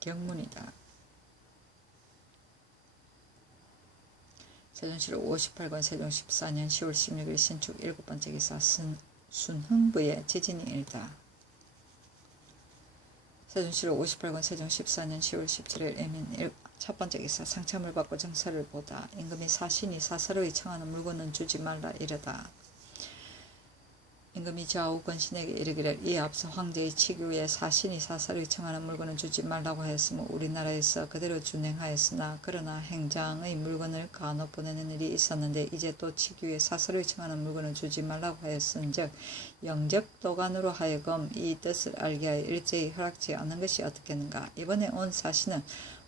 경문이다. 세종실록 58권 세종 14년 10월 16일 신축 7번째 기사 순흥부의 지진이 일다. 세종실록 58권 세종 14년 10월 17일 애민 첫 번째 기사 상참을 받고 정사를 보다 임금이 사신이 사사로이 청하는 물건은 주지 말라 이르다. 임금이 좌우 권신에게 이르기를 이에 앞서 황제의 치규에 사신이 사사로이 청하는 물건은 주지 말라고 하였으므로 우리나라에서 그대로 준행하였으나 그러나 행장의 물건을 간혹 보내는 일이 있었는데 이제 또 치규에 사사로이 청하는 물건을 주지 말라고 하였은즉 영적도관으로 하여금 이 뜻을 알게 하여 일제히 허락지 않는 것이 어떻겠는가. 이번에 온 사신은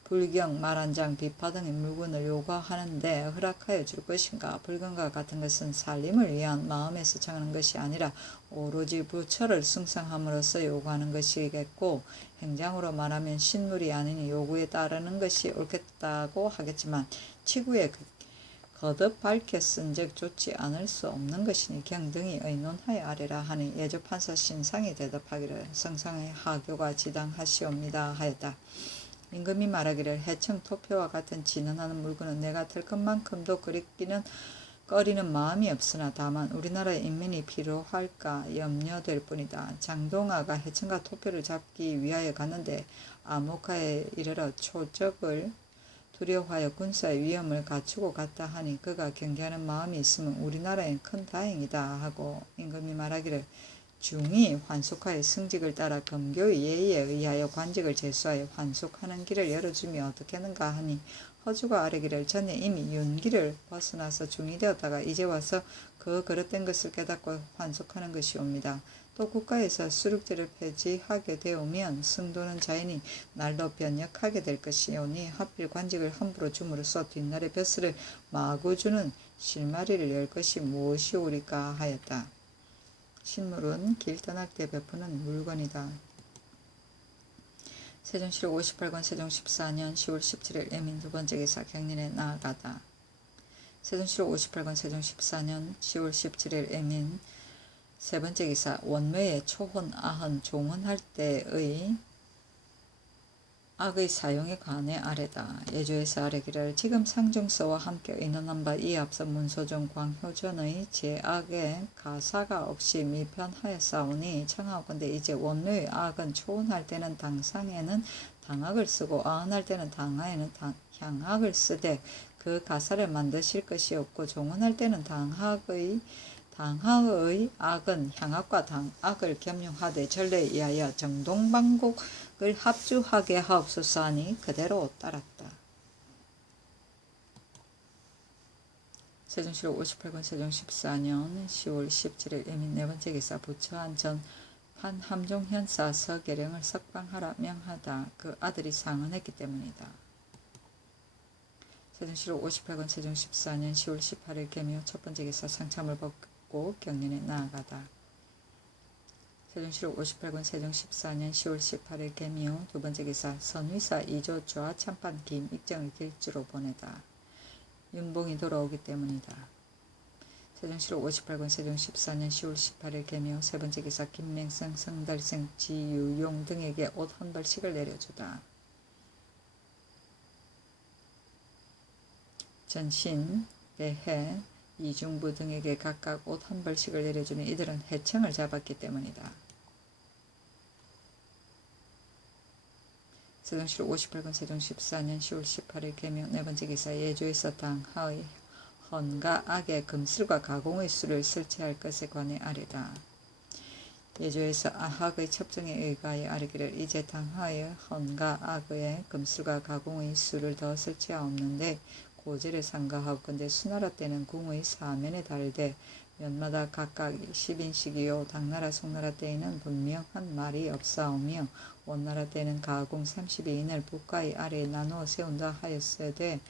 불경, 말한장, 비파 등의 물건을 요구하는데 허락하여 줄 것인가. 불경과 같은 것은 살림을 위한 마음에서 청하는 것이 아니라 오로지 부처를 숭상함으로써 요구하는 것이겠고 행장으로 말하면 신물이 아니니 요구에 따르는 것이 옳겠다고 하겠지만 치구에 거듭 밝혔은즉 좋지 않을 수 없는 것이니 경등이 의논하여 아래라 하니 예조판사 신상이 대답하기를 성상의 하교가 지당하시옵니다 하였다. 임금이 말하기를 해청 토표와 같은 진언하는 물건은 내가 들 것만큼도 꺼리는 마음이 없으나 다만 우리나라의 인민이 필요할까 염려될 뿐이다. 장동아가 해청과 토표를 잡기 위하여 갔는데 아모카에 이르러 초적을 두려워하여 군사의 위험을 갖추고 갔다 하니 그가 경계하는 마음이 있으면 우리나라엔 큰 다행이다 하고 임금이 말하기를 중이 환속하여 승직을 따라 검교의 예의에 의하여 관직을 제수하여 환속하는 길을 열어주며 어떻겠는가 하니 허주가 아뢰기를 전에 이미 윤기를 벗어나서 중이 되었다가 이제 와서 그 그릇된 것을 깨닫고 환속하는 것이옵니다. 또 국가에서 수륙제를 폐지하게 되오면 승도는 자연히 날로 변역하게 될 것이오니 하필 관직을 함부로 줌으로써 뒷날에 벼슬을 마구 주는 실마리를 열 것이 무엇이오리까 하였다. 신물은 길 떠날 때 베푸는 물건이다. 세종실록 58권 세종 14년 10월 17일 애민 두 번째 기사 경린에 나아가다. 세종실록 58권 세종 14년 10월 17일 애민 세 번째 기사 원묘의 초혼, 아흔, 종혼할 때의 악의 사용에 관해 아래다. 예조에서 아래기를 지금 상중서와 함께 의논한 바 이에 앞서 문소정 광효전의 제악에 가사가 없이 미편하였사오니 청하오건대 이제 원묘의 악은 초혼할 때는 당상에는 당악을 쓰고 아흔할 때는 당하에는 향악을 쓰되 그 가사를 만드실 것이 없고 종혼할 때는 당하의 악은 향악과 당악을 겸용하되 전례에 의하여 정동방곡을 합주하게 하옵소서 하니 그대로 따랐다. 세종실록 58권 세종 14년 10월 17일 애민 네 번째 기사 부처한 전 판함종현사 서계령을 석방하라 명하다. 그 아들이 상언했기 때문이다. 세종실록 58권 세종 14년 10월 18일 개묘 첫 번째 기사 상참을 벗고 경륜에 나아가다. 세종실록 58권 세종 14년 10월 18일 개묘 두 번째 기사 선위사 2조 좌참판 김익정을 길주로 보내다. 윤봉이 돌아오기 때문이다. 세종실록 58권 세종 14년 10월 18일 개묘 세 번째 기사 김맹성, 성달생, 지유용 등에게 옷 한 벌씩을 내려주다. 전신, 대해, 이중부 등에게 각각 옷 한 벌씩을 내려주니 이들은 해청을 잡았기 때문이다. 세종시로 58권 세종 14년 10월 18일 개명. 네 번째 기사. 예조에서 당하의 헌과 악의 금술과 가공의 수를 설치할 것에 관해 아뢰다. 예조에서 아학의 첩정에 의가하여 아뢰기를 이제 당하의 헌과 악의 금술과 가공의 수를 더 설치하옵는데 고제를 삼가하옵건대 수나라 때는 궁의 사면에 달되 면마다 각각 10인씩이요 당나라 송나라 때에는 분명한 말이 없사오며 원나라 때는 가공 32인을 북가의 아래에 나누어 세운다 하였으되